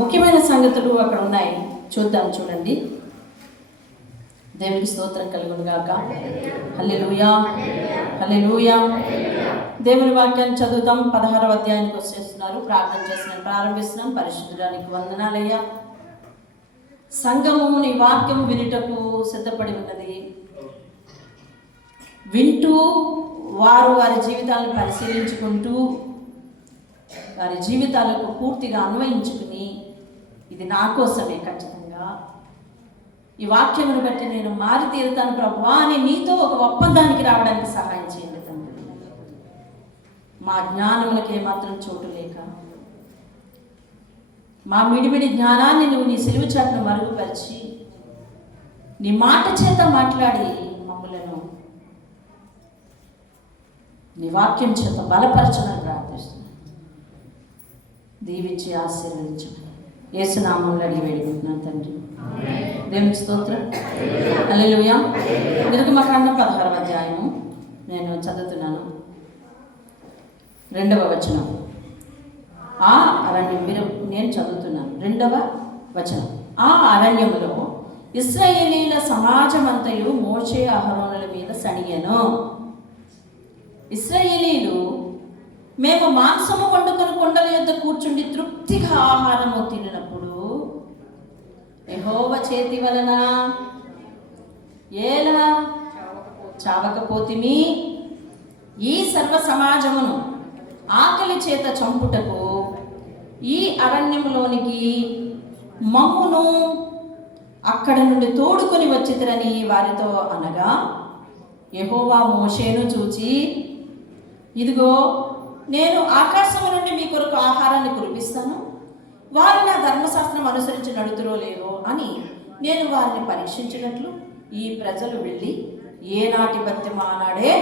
ముఖ్యమైన సంగతులు అక్కడ ఉన్నాయి, చూద్దాం. చూడండి. దేవునికి స్తోత్రం కలుగును గాక. హల్లెలూయా, హల్లెలూయా. దేవుని వాక్యాన్ని చదువుతాం. 16వ అధ్యాయానికి వచ్చేస్తున్నారు. ప్రార్థన చేసిన ప్రారంభిస్తున్నాం. పరిశుద్ధుడానికి వందనాలయ్యా. సంఘము నీ వాక్యం వినుటకు సిద్ధపడి ఉన్నది. వింటూ వారు వారి జీవితాలను పరిశీలించుకుంటూ వారి జీవితాలకు పూర్తిగా అన్వయించుకుని ఇది నా కోసమే, ఖచ్చితంగా ఈ వాక్యమును బట్టి నేను మారి తీరుతాను ప్రభువా అని నీతో ఒక ఒప్పందానికి రావడానికి సహాయం చేయండి తండ్రి. మా జ్ఞానములకు ఏమాత్రం చోటు లేక మా మిడిమిడి జ్ఞానాన్ని నువ్వు నీ సిలువ చాటును మరుగుపరిచి నీ మాట చేత మాట్లాడి మమ్ములను నీ వాక్యం చేత బలపరచమని ప్రార్థిస్తున్నాను. దీవించి ఆశీర్వదించమని యేసు నామములో అడిగి వేడుకుంటున్నాను తండ్రి. దేవునికి స్తోత్రం. హల్లెలూయా. నిర్గమకాండం 16వ అధ్యాయము నేను చదువుతున్నాను. 2వ వచనం. ఆ అరణ్యం నేను చదువుతున్నాను. 2వ వచనం. ఆ అరణ్యములో ఇశ్రాయేలీల సమాజమంతయు మోషే అహరోనుల మీద సణిగెను. ఇశ్రాయేలీలు మేము మాంసము వండుకొని కొండల యొద్ద కూర్చుండి తృప్తిగా ఆహారము తినప్పుడు యెహోవా చేతి వలన ఏలా చావకపోతిమి, ఈ సర్వ సమాజమును ఆకలి చేత చంపుటకు ఈ అరణ్యములోనికి మమ్మును అక్కడ నుండి తోడుకొని వచ్చితిరని వారితో అనగా, యెహోవా మోషేను చూచి, ఇదిగో నేను ఆకాశము నుండి మీ కొరకు ఆహారాన్ని కురిపిస్తాను, వారు నా ధర్మశాస్త్రం అనుసరించి నడుతురో లేదో అని నేను వారిని పరీక్షించినట్లు ఈ ప్రజలు వెళ్ళి ఏనాటి బత్యమ ఆనాడే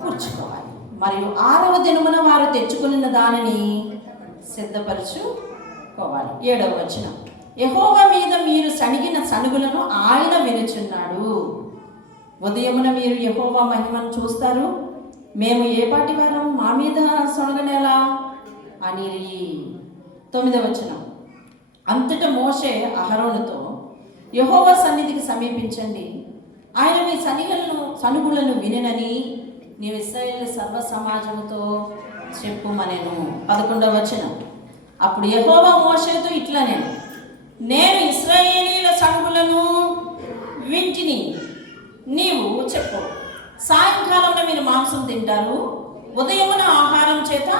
కూర్చుకోవాలి. మరియు 6వ దినమున వారు తెచ్చుకున్న దానిని సిద్ధపరచుకోవాలి. 7వ వచనం. యెహోవా మీద మీరు సణిగిన సణుగులను ఆయన వినుచున్నాడు. ఉదయమున మీరు యెహోవా మహిమను చూస్తారు. మేము ఏ పాటి వారం, మా మీద సొనగనేలా అని. 9వ వచనం. అంతటా మోషే అహరోనుతో, యెహోవా సన్నిధికి సమీపించండి, ఆయన మీ సణుగులను వినెనని నీవు ఇశ్రాయేలు సర్వ సమాజముతో చెప్పుమనెను. 11వ వచనం. అప్పుడు యెహోవా మోషేతో ఇట్లా నేను ఇశ్రాయేలీల సణుగులను వింటిని, నీవు చెప్పు, సాయంకాలంలో మీరు మాంసం తింటారు, ఉదయమున ఆహారం చేత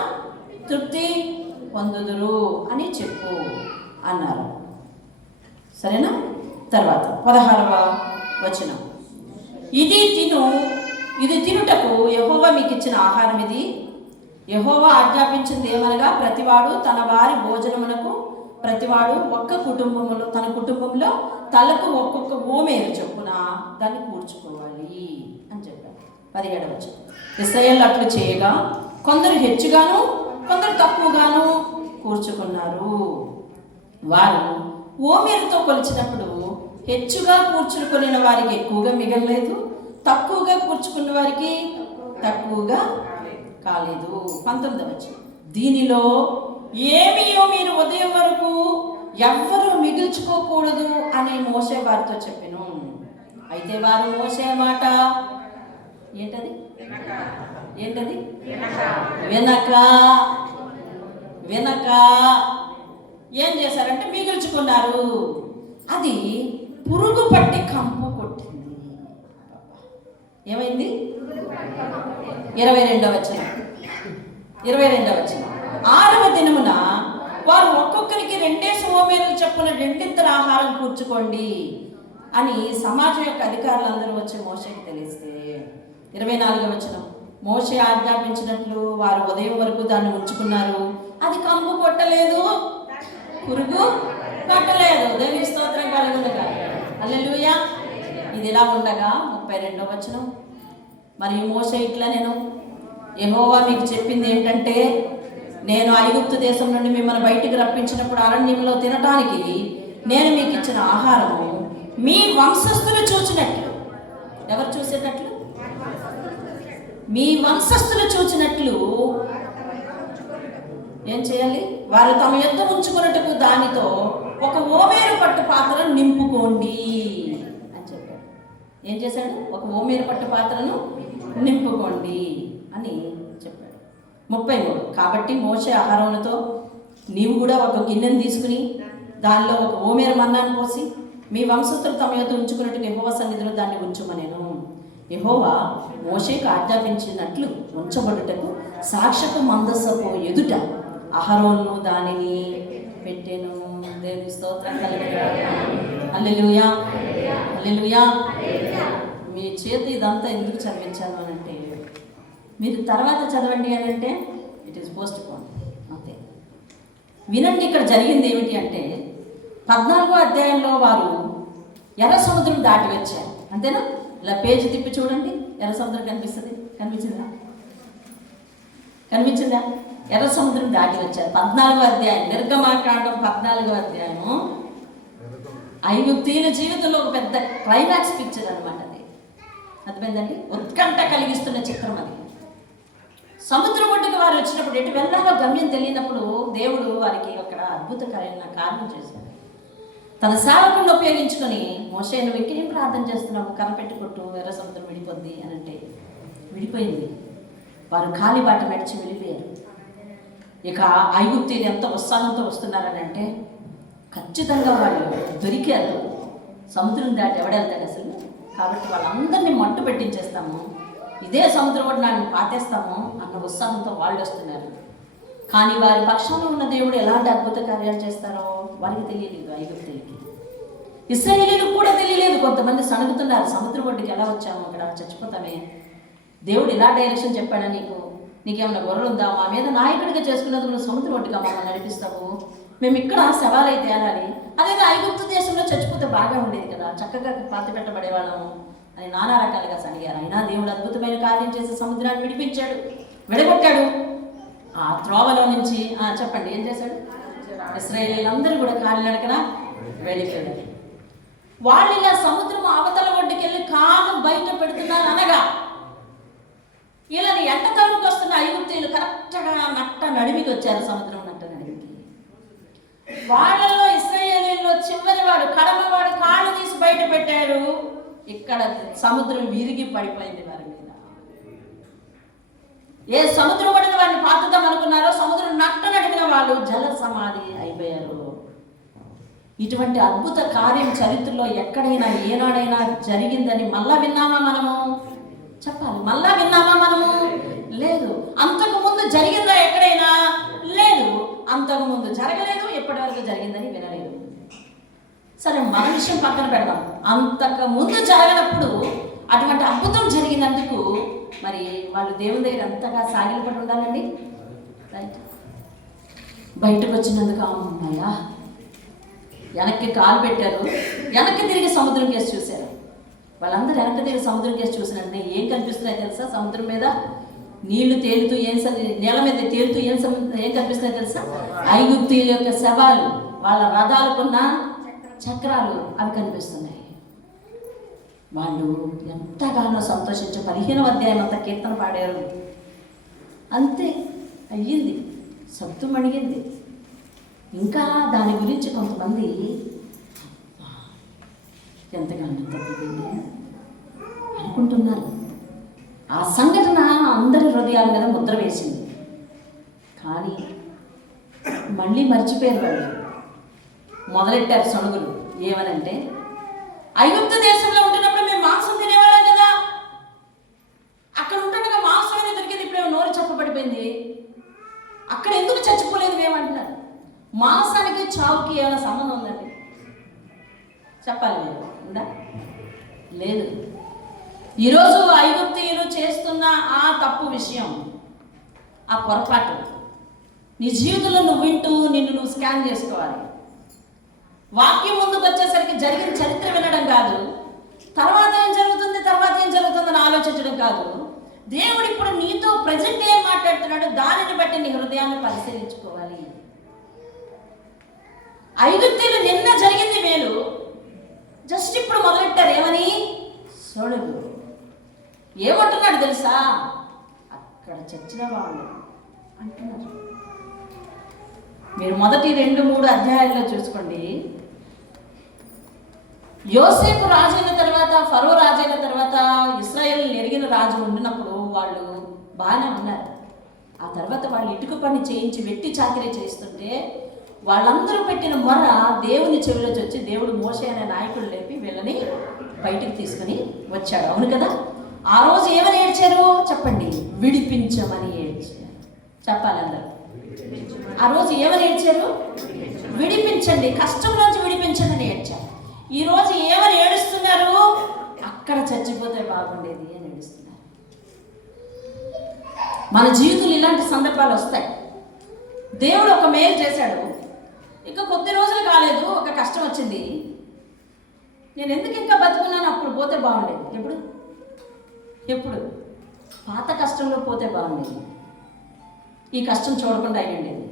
తృప్తి పొందుదురు అని చెప్పు అన్నారు. సరేనా? తర్వాత 16వ వచనం. ఇది తినుటకు యెహోవా మీకు ఇచ్చిన ఆహారం ఇది. యెహోవా ఆజ్ఞాపించింది ఏమనగా, ప్రతివాడు తన వారి భోజనమునకు ప్రతివాడు తన కుటుంబంలో తలకు ఒక్కొక్క ఓమేరు చొప్పున దాన్ని కూర్చుకోవాలి అని చెప్పారు. 17వ వచనం. ఇశ్రాయేలు అట్లు చేయగా కొందరు హెచ్చుగాను కొందరు తక్కువగాను కూర్చుకున్నారు. వారు ఓమేరుతో కొలిచినప్పుడు హెచ్చుగా కూర్చుకున్న వారికి ఎక్కువగా మిగలలేదు, తక్కువగా కూర్చుకున్న వారికి తక్కువగా కాలేదు. 19వ వచనం. దీనిలో ఏమియో మీరు ఉదయం వరకు ఎవ్వరూ మిగిల్చుకోకూడదు అని మోషే వారితో చెప్పెను. అయితే వారు మోషే మాట ఏంటది వినక ఏం చేశారంటే మిగిల్చుకున్నారు. అది పురుగు పట్టి కంపు కొట్టింది. ఏమైంది? 22వ వచనం. 22వ వచనం. 6వ దినమున వారు ఒక్కొక్కరికి 2 ఓమేరులు చొప్పున 2 ఆహారం కూర్చుకోండి అని సమాజం యొక్క అధికారులందరూ వచ్చి మోషేకి తెలిస్తే 24వ వచనం. మోషే ఆజ్ఞాపించినట్లు వారు ఉదయం వరకు దాన్ని ఉంచుకున్నారు. అది కంపు కొట్టలేదు, పురుగు పట్టలేదు. దేవునికి స్తోత్రం కలుగునుగాక. హల్లెలూయా. ఇది ఇలా ఉండగా 32వ వచనం. మరియు మోషే ఇట్లా యెహోవా మీకు చెప్పింది ఏంటంటే, నేను ఐగుప్తు దేశం నుండి మిమ్మల్ని బయటికి రప్పించినప్పుడు అరణ్యంలో తినటానికి నేను మీకు ఇచ్చిన ఆహారము మీ వంశస్థులు చూచినట్లు. ఎవరు చూసేటట్లు? మీ వంశస్థులు చూచినట్లు ఏం చేయాలి? వారు తమ యొద్ద ఉంచుకున్నట్టుకు దానితో ఒక ఓమేరు పట్టు పాత్రను నింపుకోండి అని చెప్పాడు. ఏం చేశాడు? ఒక ఓమేరు పట్టు పాత్రను నింపుకోండి అని చెప్పాడు. 33 కాబట్టి మోషే అహరోనుతో, నీవు కూడా ఒక గిన్నెను తీసుకుని దానిలో ఒక ఓమేరు మన్నాను పోసి మీ వంశస్థులు తమ యొద్ద ఉంచుకున్నట్టుగా యెహోవా సన్నిధిలో దాన్ని ఉంచుమనెను. యెహోవా మోషేకు ఆజ్ఞాపించినట్లు ఉంచబడుటకు సాక్షపు మందసపు ఎదుట అహరోను దానిని పెట్టెను. దేవుని స్తోత్రం హల్లెలూయా, హల్లెలూయా. మీ చేతి ఇదంతా ఎందుకు చదివించాను అని అంటే, మీరు తర్వాత చదవండి అని అంటే ఇట్ ఈస్ పోస్ట్ పోన్ అంతే. వినండి, ఇక్కడ జరిగింది ఏమిటి అంటే 14వ అధ్యాయంలో వారు ఎర్ర సముద్రం దాటి వచ్చారు. అంతేనా? ఇలా పేజీ తిప్పి చూడండి, ఎర్ర సముద్రం కనిపిస్తుంది. కనిపించిందా? ఎర్ర సముద్రం దాటి వచ్చారు. 14వ అధ్యాయం, నిర్గమాకాండం 14వ అధ్యాయం ఐగుప్తీయుల జీవితంలో ఒక పెద్ద క్లైమాక్స్ పిక్చర్ అనమాట. అది అర్థమైందండి? ఉత్కంఠ కలిగిస్తున్న చిత్రం అది. సముద్రం ఒడ్డుకి వారు వచ్చినప్పుడు ఎటు వెళ్ళాలో గమ్యం తెలియనప్పుడు దేవుడు వారికి అక్కడ అద్భుతకరమైన కార్యం చేశాడు. తన సేవకులను ఉపయోగించుకొని, మోషే నువ్వు ఇంకేం ప్రార్థన చేస్తున్నావు, కనపెట్టి కొట్టు, ఎర్ర సముద్రం విడిపోద్ది అని అంటే విడిపోయింది. వారు కాలిబాట నడిచి వెళ్ళిపోయారు. ఇక ఐగుప్తీయులు ఎంత ఉత్సాహంతో వస్తున్నారని అంటే ఖచ్చితంగా వాళ్ళు దొరికారు. సముద్రం దాటి ఎవడెళ్తాడు అసలు? కాబట్టి వాళ్ళందరినీ మట్టు పెట్టించేస్తాము, ఇదే సముద్రం ఒడ్డున పాతేస్తాము అన్న ఉత్సాహంతో వాళ్ళు వస్తున్నారు. కానీ వారి పక్షంలో ఉన్న దేవుడు ఎలాంటి అద్భుత కార్యాలు చేస్తారో వారికి తెలియలేదు. ఐగుప్తీయులకి, ఇశ్రాయేలీయులకు కూడా తెలియలేదు. కొంతమంది సణుగుతున్నారు, సముద్రం ఒడ్డుకి ఎలా వచ్చాము, అక్కడ చచ్చిపోతామే, దేవుడు ఇలా డైరెక్షన్ చెప్పాడా, నీకేమన్నా గొర్రెలు ఉందా, మా మీద నాయకుడిగా చేసుకున్నది నువ్వు సముద్రం ఒడ్డుగా మమ్మల్ని నడిపిస్తావు, మేము ఇక్కడ శవాలైతే అనాలి, అదేదో ఐగుప్తు దేశంలో చచ్చిపోతే బాగా ఉండేది కదా, చక్కగా పాతి పెట్టబడేవాళ్ళము అని నానా రకాలుగా సనిగారు. అయినా దేవుడు అద్భుతమైన కార్యం చేసి సముద్రాన్ని విడిపించాడు, విడగొట్టాడు. ఆ త్రోవలో నుంచి చెప్పండి ఏం చేశాడు? ఇశ్రాయేలీయులందరూ కూడా కాలినడకన వెళ్ళిపోయాడు. వాళ్ళు ఇలా సముద్రం అవతల ఒడ్డుకి వెళ్ళి కాలు బయట పెడుతున్నారు అనగా వీళ్ళని ఎంట తరుముకు వస్తున్న ఐగుప్తీయులు కరెక్ట్గా నట్ట నడిమికి వచ్చారు. సముద్రం నట్ట నడిమికి. వాళ్ళలో ఇశ్రాయేలీయుల్లో చివరి వాడు, కడమవాడు కాళ్ళు తీసి బయట పెట్టారు. ఇక్కడ సముద్రం విరిగి పడిపోయింది వారి మీద. ఏ సముద్రం పడిన వారిని పాతుదాం అనుకున్నారో సముద్రం నట్ట నడిపిన వాళ్ళు జల సమాధి అయిపోయారు. ఇటువంటి అద్భుత కార్యం చరిత్రలో ఎక్కడైనా ఏనాడైనా జరిగిందని మళ్ళా విన్నామా మనము? చెప్పాలి, మళ్ళా విన్నామా మనము? లేదు. అంతకు ముందు జరిగిందా ఎక్కడైనా? లేదు. అంతకు ముందు జరగలేదు, ఎప్పటి వరకు జరిగిందని వినలేదు. సరే, మన విషయం పక్కన పెడదాం. అంతకు ముందు జరగనప్పుడు అటువంటి అద్భుతం జరిగినందుకు మరి వాళ్ళు దేవుని దగ్గర ఎంతగా సాగిలపడి ఉండాలండి. రైట్. బయటకు వచ్చినందుకు అమ్మయ్యా వెనక్కి కాలు పెట్టారు, వెనక్కి తిరిగి సముద్రం కేసు చూశారు. వాళ్ళందరూ వెనక్కి తిరిగి సముద్రం కేసు చూసినట్టే ఏం కనిపిస్తున్నాయి తెలుసా? సముద్రం మీద నీళ్లు తేలుతూ నేల మీద తేలుతూ ఏం కనిపిస్తున్నాయి తెలుసా? ఐగుప్తీయుల యొక్క శవాలు, వాళ్ళ రథాలకున్న చక్రాలు అవి కనిపిస్తున్నాయి. వాళ్ళు ఎంతగానో సంతోషించి 15వ అధ్యాయం అంతా కీర్తన పాడారు. అంతే అయ్యింది, సత్తు మణిగింది. ఇంకా దాని గురించి కొంతమంది ఎంతగానో తగ్గింది అనుకుంటున్నారు. ఆ సంఘటన అందరి హృదయాల మీద ముద్ర వేసింది. కానీ మళ్ళీ మర్చిపోయారు. వాళ్ళు మొదలెట్టారు సణుగులు. ఏమనంటే, ఐగుప్తు దేశంలో ఉంటున్నప్పుడు మేము మాంసం తినేవాళ్ళం కదా, అక్కడ ఉంటుండగా మాంసం అనేది దొరికింది, ఇప్పుడు నోరు చెప్పబడిపోయింది, అక్కడ ఎందుకు చచ్చిపోలేదు మేమంటున్నారు. మాంసానికి చావుకి ఏమైనా సంబంధం ఉందండి? చెప్పాలి, మీరు ఉందా? లేదు. ఈరోజు ఐగుప్తీయులు చేస్తున్న ఆ తప్పు విషయం, ఆ పొరపాటు నీ జీవితంలో నువ్వు వింటూ నువ్వు స్కాన్ చేసుకోవాలి. వాక్యం ముందుకు వచ్చేసరికి జరిగిన చరిత్ర వినడం కాదు, తర్వాత ఏం జరుగుతుందని ఆలోచించడం కాదు. దేవుడు ఇప్పుడు నీతో ప్రజెంట్ ఏం మాట్లాడుతున్నాడు దానిని బట్టి నీ హృదయాన్ని పరిశీలించుకోవాలి. ఐగుప్తీయులు నిన్న జరిగింది మేలు, జస్ట్ ఇప్పుడు మొదలెట్టారు. ఏమని? సొడుగు. ఏమంటున్నాడు తెలుసా? అక్కడ చచ్చిన వాళ్ళు అంటున్నారు. మీరు మొదటి 2-3 అధ్యాయాల్లో చూసుకోండి. యోసేపు రాజైన తర్వాత, ఫరో రాజైన తర్వాత, ఇశ్రాయేల్ ఎరిగిన రాజు ఉండినప్పుడు వాళ్ళు బాగానే ఉన్నారు. ఆ తర్వాత వాళ్ళు ఇటుక పని చేయించి వెట్టి చాకరీ చేస్తుంటే వాళ్ళందరూ పెట్టిన మొర దేవుని చెవిలోకి వచ్చి దేవుడు మోషే అనే నాయకుడు లేపి వీళ్ళని బయటికి తీసుకుని వచ్చాడు. అవును కదా? ఆ రోజు ఏమని ఏడ్చారు చెప్పండి? విడిపించమని ఏడ్చారు. చెప్పాలి అందరూ. ఆ రోజు ఏమని ఏడ్చారు? విడిపించండి, కష్టంలోంచి విడిపించండి అని ఏడ్చారు. ఈరోజు ఏమని ఏడుస్తున్నారు? అక్కడ చచ్చిపోతే బాగుండేది అని ఏడుస్తున్నారు. మన జీవితంలో ఇలాంటి సందర్భాలు వస్తాయి. దేవుడు ఒక మేలు చేశాడు, ఇంకా కొద్ది రోజులు కాలేదు, ఒక కష్టం వచ్చింది. నేను ఎందుకు ఇంకా బతుకున్నాను? అప్పుడు పోతే బాగుండేది. ఎప్పుడు పాత కష్టంలో పోతే బాగుండేది, ఈ కష్టం చూడకుండా అయ్యిండేది.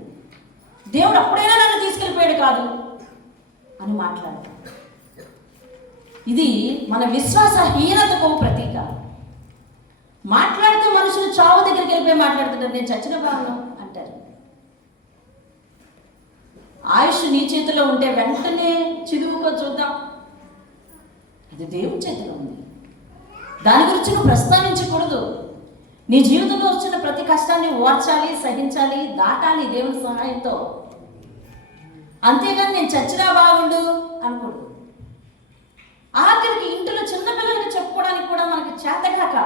దేవుడు అప్పుడైనా నన్ను తీసుకెళ్ళిపోయాడు కాదు అని మాట్లాడతాడు. ఇది మన విశ్వాసహీనతకు ప్రతీక. మాట్లాడితే మనుషులు చావు దగ్గరికి వెళ్ళిపోయి మాట్లాడుతుంటారు, నేను చచ్చిన బాగున్నాను అంటారు. ఆయుష్ నీ చేతిలో ఉంటే వెంటనే చిదువుకో చూద్దాం, అది దేవుని చేతిలో ఉంది. దాని గురించి నువ్వు ప్రస్తావించకూడదు. నీ జీవితంలో వచ్చిన ప్రతి కష్టాన్ని ఓర్చాలి, సహించాలి, దాటాలి దేవుని సహాయంతో. అంతేగాని నేను చచ్చినా బాగుండు అనుకోడు. ఆఖరికి ఇంట్లో చిన్నపిల్లలకి చెప్పుకోవడానికి కూడా మనకి చేతగాక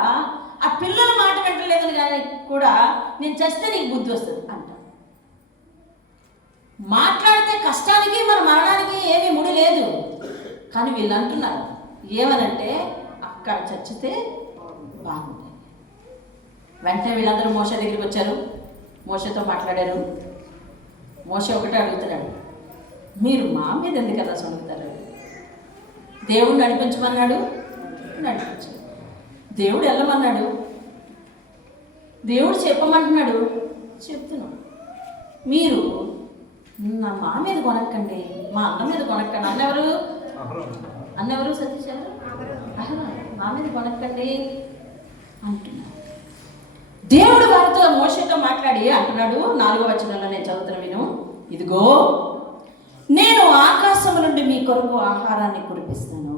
ఆ పిల్లల మాట వింటలేదని కానీ కూడా నేను చస్తే నీకు బుద్ధి వస్తుంది అంట. మాట్లాడితే కష్టానికి మన మరణానికి ఏమీ ముడి లేదు. కానీ వీళ్ళు అంటున్నారు ఏమనంటే అక్కడ చచ్చితే బాగుంది. వెంటనే వీళ్ళందరూ మోషే దగ్గరికి వచ్చారు, మోషేతో మాట్లాడారు. మోషే ఒకటే అడుగుతున్నాడు, మీరు మా మీద ఎందుకలా సొంగుతారు? దేవుడు నడిపించమన్నాడు, నడిపించాడు. దేవుడు వెళ్ళమన్నాడు, దేవుడు చెప్పమంటున్నాడు, చెప్తున్నాడు. మీరు మా మీద కొనక్కండి, మా అన్న మీద కొనక్కండి. అన్నెవరు సతీశారు? మా మీద కొనక్కండి అంటున్నాడు. దేవుడు వారితో మోషేతో మాట్లాడి అంటున్నాడు, 4వ వచనంలో నేను చదువుతున్న విను. ఇదిగో నేను ఆకాశం నుండి మీ కొరకు ఆహారాన్ని కురిపిస్తాను.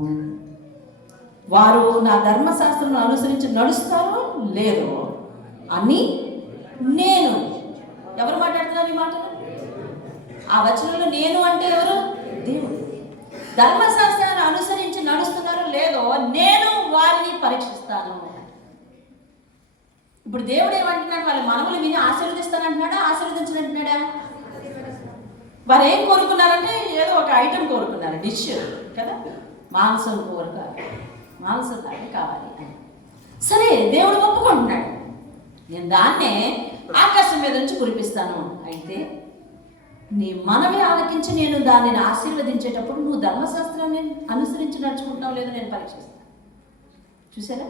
వారు నా ధర్మశాస్త్రం అనుసరించి నడుస్తారో లేదో అని నేను. ఎవరు మాట్లాడుతున్నారు ఈ మాటలు? ఆ వచనంలో నేను అంటే ఎవరు? దేవుడు. ధర్మశాస్త్రాన్ని అనుసరించి నడుస్తున్నారో లేదో నేను వారిని పరీక్షిస్తాను. ఇప్పుడు దేవుడు ఏమంటున్నాడు? వాళ్ళ మనములు విని ఆశీర్వదిస్తానంటున్నాడా, ఆశీర్వదించనంటున్నాడా? వారు ఏం కోరుకున్నారంటే ఏదో ఒక ఐటెం కోరుకున్నారు, డిష్ కదా, మాంసం కోరిక, మాంసం కావాలి అని. సరే, దేవుడు ఒప్పుకుంటున్నాడు, నేను దాన్నే ఆకాశం మీద నుంచి కురిపిస్తాను. అయితే నీ మనవి ఆలకించి నేను దానిని ఆశీర్వదించేటప్పుడు నువ్వు ధర్మశాస్త్రాన్ని అనుసరించి నడుచుకుంటున్నావు లేదో నేను పరీక్షిస్తాను. చూసారా?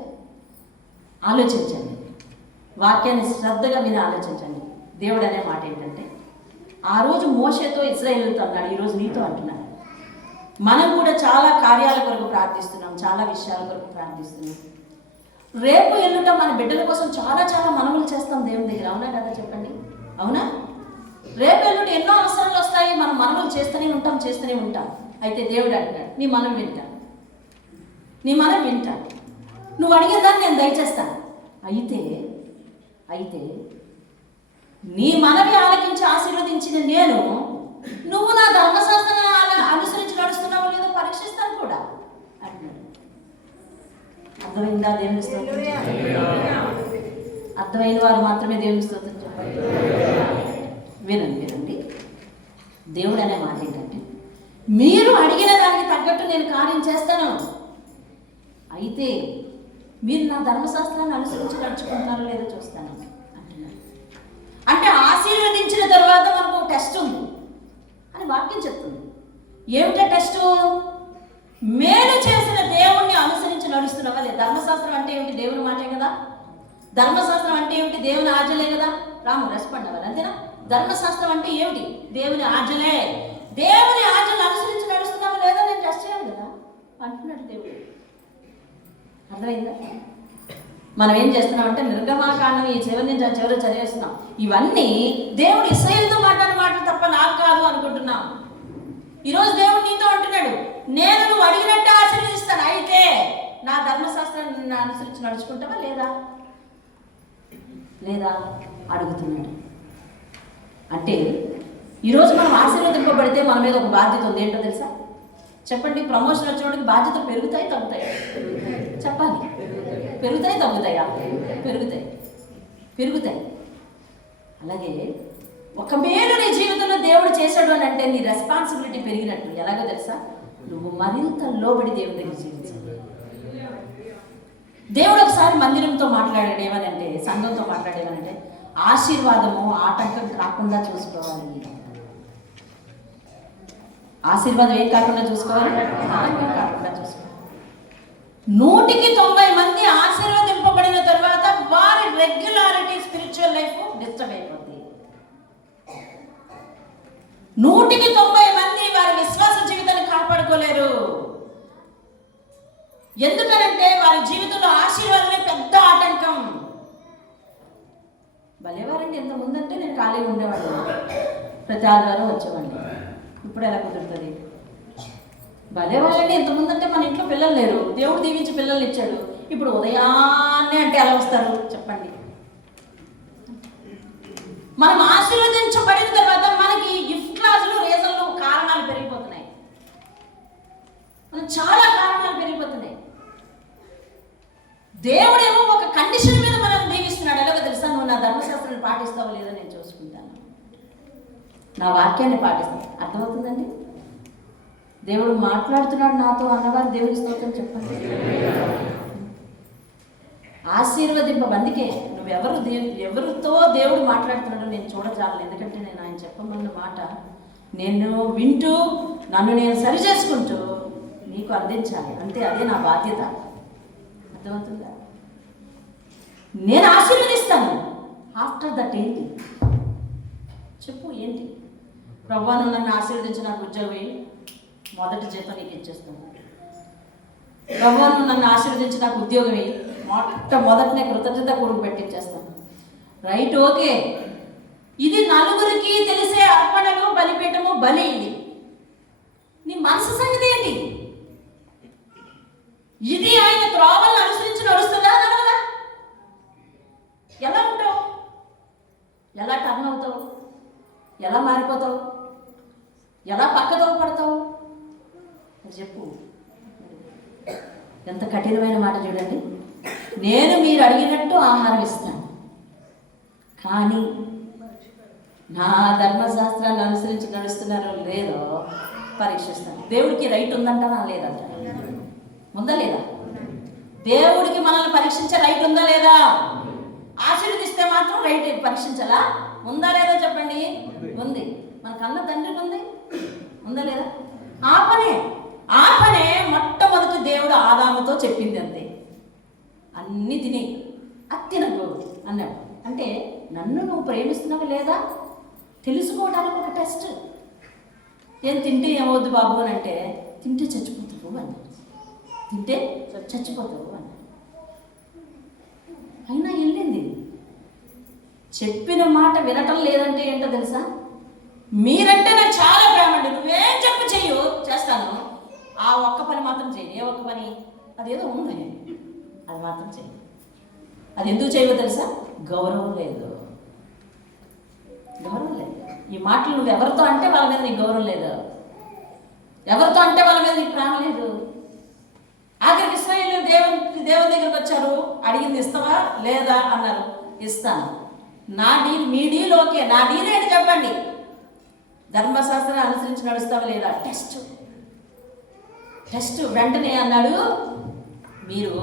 ఆలోచించండి, వాక్యాన్ని శ్రద్ధగా విని ఆలోచించండి. దేవుడు అనే మాట ఏంటంటే, ఆ రోజు మోషేతో ఇశ్రాయేలుతో అన్నాడు, ఈరోజు నీతో అంటున్నాడు. మనం కూడా చాలా కార్యాల కొరకు ప్రార్థిస్తున్నాం, చాలా విషయాల కొరకు ప్రార్థిస్తున్నాం. రేపు ఎల్లుంట మన బిడ్డల కోసం చాలా చాలా మనములు చేస్తాం దేవుని దగ్గర. అవునా కదా? చెప్పండి, అవునా? రేపు ఎల్లుంట ఎన్నో అవసరాలు వస్తాయి, మనం మనములు చేస్తూనే ఉంటాం. అయితే దేవుడు అంటాడు, నీ మనం వింటాను, నువ్వు అడిగేదాన్ని నేను దయచేస్తాను. అయితే నీ మనవి ఆలకించి ఆశీర్వదించిన నేను, నువ్వు నా ధర్మశాస్త్రాన్ని అనుసరించి నడుస్తున్నావు లేదో పరీక్షిస్తాను కూడా అంటున్నాడు. అర్థమైందా? దేవుని స్తోత్రం. అర్థమైన వారు మాత్రమే దేవుని స్తోత్రం చెప్పండి. వినండి. దేవుడు అనే మాట ఏంటంటే, మీరు అడిగిన దానికి తగ్గట్టు నేను కార్యం చేస్తాను. అయితే మీరు నా ధర్మశాస్త్రాన్ని అనుసరించి నడుచుకుంటున్నారో లేదో చూస్తాను అంటున్నాడు. అంటే ఆశీర్వదించిన తర్వాత మనకు టెస్ట్ ఉంది అని వాక్యం చెప్తుంది. ఏమిటా టెస్ట్? మేలు చేసిన దేవుణ్ణి అనుసరించి నడుస్తున్నావా లేదా? ధర్మశాస్త్రం అంటే ఏమిటి? దేవుని మాటే కదా. ధర్మశాస్త్రం అంటే ఏమిటి? దేవుని ఆజ్ఞలే కదా. రాము రెస్పాండ్ అవ్వాలి, అంతేనా? ధర్మశాస్త్రం అంటే ఏమిటి? దేవుని ఆజ్ఞలే. దేవుని ఆజ్ఞలు అనుసరించి నడుస్తున్నావా లేదా నేను టెస్ట్ చేయాలి కదా అంటున్నాడు దేవుడు. అర్థమైందా? మనం ఏం చేస్తున్నామంటే నిర్గమాకాండం ఈ చివరి నుంచి చివరి చదివేస్తున్నాం. ఇవన్నీ దేవుడు ఇశ్రాయేలుతో మాట్లాడిన మాటలు తప్ప తప్ప నాకు కాదు అనుకుంటున్నాం. ఈరోజు దేవుడు నీతో అంటున్నాడు, నేను నువ్వు అడిగినట్టు ఆశీర్వదిస్తాను, అయితే నా ధర్మశాస్త్రాన్ని అనుసరించి నడుచుకుంటావా లేదా లేదా అడుగుతున్నాడు. అంటే ఈరోజు మనం ఆశీర్వదింపబడితే మన మీద ఒక బాధ్యత ఉంది. ఏంటో తెలుసా? చెప్పండి. ప్రమోషన్ వచ్చినప్పటికి బాధ్యతలు పెరుగుతాయి తగ్గుతాయి? చెప్పాలి. పెరుగుతాయి తగ్గుతాయా? పెరుగుతాయి. పెరుగుతాయి. అలాగే ఒక మేలు నీ జీవితంలో దేవుడు చేశాడు అని అంటే నీ రెస్పాన్సిబిలిటీ పెరిగినట్టు. ఎలాగో తెలుసా? నువ్వు మరింత లోబడి దేవుడి దగ్గర జీవించాలి. దేవుడు ఒకసారి మందిరంతో మాట్లాడాడు. ఏమనంటే, సంఘంతో మాట్లాడేమనంటే, ఆశీర్వాదము ఆటంకం కాకుండా చూసుకోవాలి. ఆశీర్వాదం ఏం కాకుండా చూసుకోవాలి? ఆటంకం కాకుండా చూసుకోవాలి. 100కి 90 మంది ఆశీర్వదింపబడిన తర్వాత వారి రెగ్యులారిటీ స్పిరిచువల్ లైఫ్ డిస్టర్బ్ అయిపోతుంది. 100కి 90 మంది వారి విశ్వాస జీవితాన్ని కాపాడుకోలేరు. ఎందుకనంటే వారి జీవితంలో ఆశీర్వాదమే పెద్ద ఆటంకం. భలేవారండి, ఎంత ముందంటే నేను ఖాళీగా ఉండేవాడిని, ప్రతి ఆదివారం వచ్చేవాడిని. ఇప్పుడు ఎలా కుదురుతుంది? భలేవారండి, ఎంత ముందంటే మన ఇంట్లో పిల్లలు లేరు, దేవుడు దీవించి పిల్లల్ని ఇచ్చాడు. ఇప్పుడు ఉదయాన్నే అంటే ఎలా వస్తారు చెప్పండి? మనం ఆశీర్వదించబడిన తర్వాత మనకి గిఫ్ట్ క్లాసులు, రీజన్లు, కారణాలు పెరిగిపోతున్నాయి. చాలా కారణాలు పెరిగిపోతున్నాయి. దేవుడేమో ఒక కండిషన్ మీద మనం దీవిస్తున్నాడు. ఎలాగో తెలుసా? నువ్వు నా ధర్మశాస్త్రాన్ని పాటిస్తావో లేదో నేను చూసుకుంటాను, నా వాక్యాన్ని పాటిస్తాను. అర్థమవుతుందండి? దేవుడు మాట్లాడుతున్నాడు నాతో అన్నవారు దేవుని స్తోత్రం చెప్పండి. అందుకే ఎవరితో దేవుడు మాట్లాడుతున్నాడో నేను చూడజాలను. ఎందుకంటే నేను ఆయన చెప్పమన్న మాట నేను వింటూ నన్ను నేను సరి చేసుకుంటూ నీకు అందించాలి. అంతే, అదే నా బాధ్యత. అర్థమవుతుందా? నేను ఆశీర్వదిస్తాను. ఆఫ్టర్ దట్ ఏంటి చెప్పు? ఏంటి? ప్రభువును నన్ను ఆశీర్వదించి నాకు ఉద్యోగం, మొదటి జీతం నీకు ఇచ్చేస్తాను. ప్రభువును నన్ను ఆశీర్వదించి నాకు ఉద్యోగం, మొట్టమొదటినే కృతజ్ఞత కొడుకు పెట్టించేస్తాను. Right, okay. ఇది నలుగురికి తెలిసే అర్పణలు, బలిపీఠము, బలి. ఇది నీ మనసు సంగతి ఏంటి? ఇది ఆయన త్రోవలను అనుసరించి నడుస్తుందా నడవదా? ఎలా ఉంటావు? ఎలా టర్న్ అవుతావు? ఎలా మారిపోతావు? ఎలా పక్కదో పడతావు? చెప్పు. ఎంత కఠినమైన మాట చూడండి. నేను మీరు అడిగినట్టు ఆహారం ఇస్తాను, కానీ నా ధర్మశాస్త్రాన్ని అనుసరించి నడుస్తున్నారో లేదో పరీక్షిస్తాను. దేవుడికి రైట్ ఉందంటారా? లేదంట. ఉందా లేదా? దేవుడికి మనల్ని పరీక్షించే రైట్ ఉందా లేదా? ఆశీర్వదిస్తే మాత్రం రైట్ పరీక్షించాలా? ఉందా లేదా చెప్పండి? ఉంది. మన కన్న తండ్రికి ఉంది. ఉందా లేదా? ఆ పనే మొట్టమొదటి దేవుడు ఆదాముతో చెప్పింది. అంతే, అన్నీ తిని అత్తినకు అన్నాడు. అంటే నన్ను నువ్వు ప్రేమిస్తున్నావు లేదా తెలుసుకోవడానికి ఒక టెస్ట్. ఏం తింటే ఏమవుద్దు బాబు అని అంటే, తింటే చచ్చిపోతావు అన్నాడు. తింటే చచ్చిపోతావు అన్నాడు. అయినా వెళ్ళింది. చెప్పిన మాట వినటం లేదంటే ఏంటో తెలుసా? మీరంటే నాకు చాలా ప్రేమ అండి, నువ్వేం చెప్పు చెయ్యు చేస్తాను, ఆ ఒక్క పని మాత్రం చేయను. ఏ ఒక్క పని? అదేదో ఉంది, అది మాత్రం చెయ్యి. అది ఎందుకు చేయవో తెలుసా? గౌరవం లేదు. గౌరవం లేదు. ఈ మాటలు నువ్వు ఎవరితో అంటే వాళ్ళ మీద నీకు గౌరవం లేదు, ఎవరితో అంటే వాళ్ళ మీద నీకు ప్రేమ లేదు. ఆఖరికి ఇశ్రాయేలు దేవుని దగ్గరికి వచ్చారు, అడిగింది ఇస్తావా లేదా అన్నారు. ఇస్తాను. నా డీల్ మీ డీల్ ఓకే, నా డీల్ ఏంటి చెప్పండి? ధర్మశాస్త్రాన్ని అనుసరించి నడుస్తావా లేదా? టెస్ట్ వెంటనే అన్నాడు, మీరు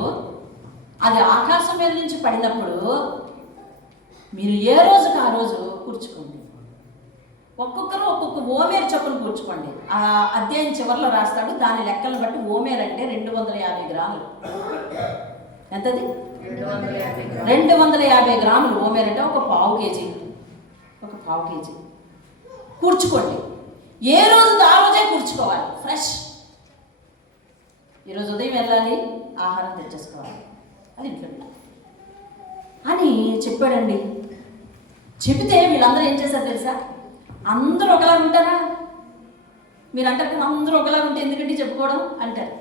అది ఆకాశం మీద నుంచి పడినప్పుడు మీరు ఏ రోజుకి ఆ రోజు కూర్చుకోండి. ఒక్కొక్కరు ఒక్కొక్క ఓమేరు చొప్పున కూర్చుకోండి. ఆ అధ్యాయం చివరిలో రాస్తాడు. దాని లెక్కలను బట్టి ఓమేరు అంటే 250 గ్రాములు. ఎంతది? 250 గ్రాములు ఓమేరు అంటే ఒక పావు కేజీ కూర్చుకోండి. ఏ రోజు ఆ రోజే కూర్చుకోవాలి. ఫ్రెష్. ఈరోజు ఉదయం వెళ్ళాలి, ఆహారం తెచ్చేసుకోవాలి, అది ఇంట్లో అని చెప్పాడండి. చెబితే వీళ్ళందరూ ఏం చేశారు తెలుసా? అందరూ ఒకలా ఉంటారా? మీరు అంటారు కదా అందరూ ఒకలా ఉంటే ఎందుకంటే చెప్పుకోవడం అంటారు.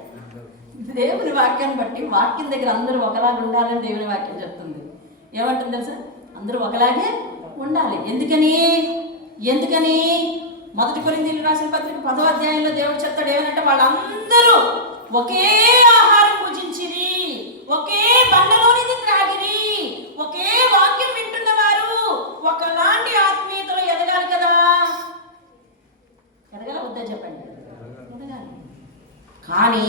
దేవుని వాక్యాన్ని బట్టి వాక్యం దగ్గర అందరూ ఒకలాగా ఉండాలని దేవుని వాక్యం చెప్తుంది. ఏమంటుంది తెలుసా? అందరూ ఒకలాగే ఉండాలి. ఎందుకని 1 కొరింథీయులకు రాసిన పత్రిక 10వ అధ్యాయంలో దేవుడు చెప్తాడు ఏమనంటే, వాళ్ళందరూ ఒకే ఆహారం భుజించిరి, ఒకే బండలోనిది త్రాగిరి, ఒకే వాక్యం వింటున్నవారు ఒకలాంటి ఆత్మీయతలో ఎదగాలి కదా. ఎదగాల వద్దా చెప్పండి? ఎదగాలి. కానీ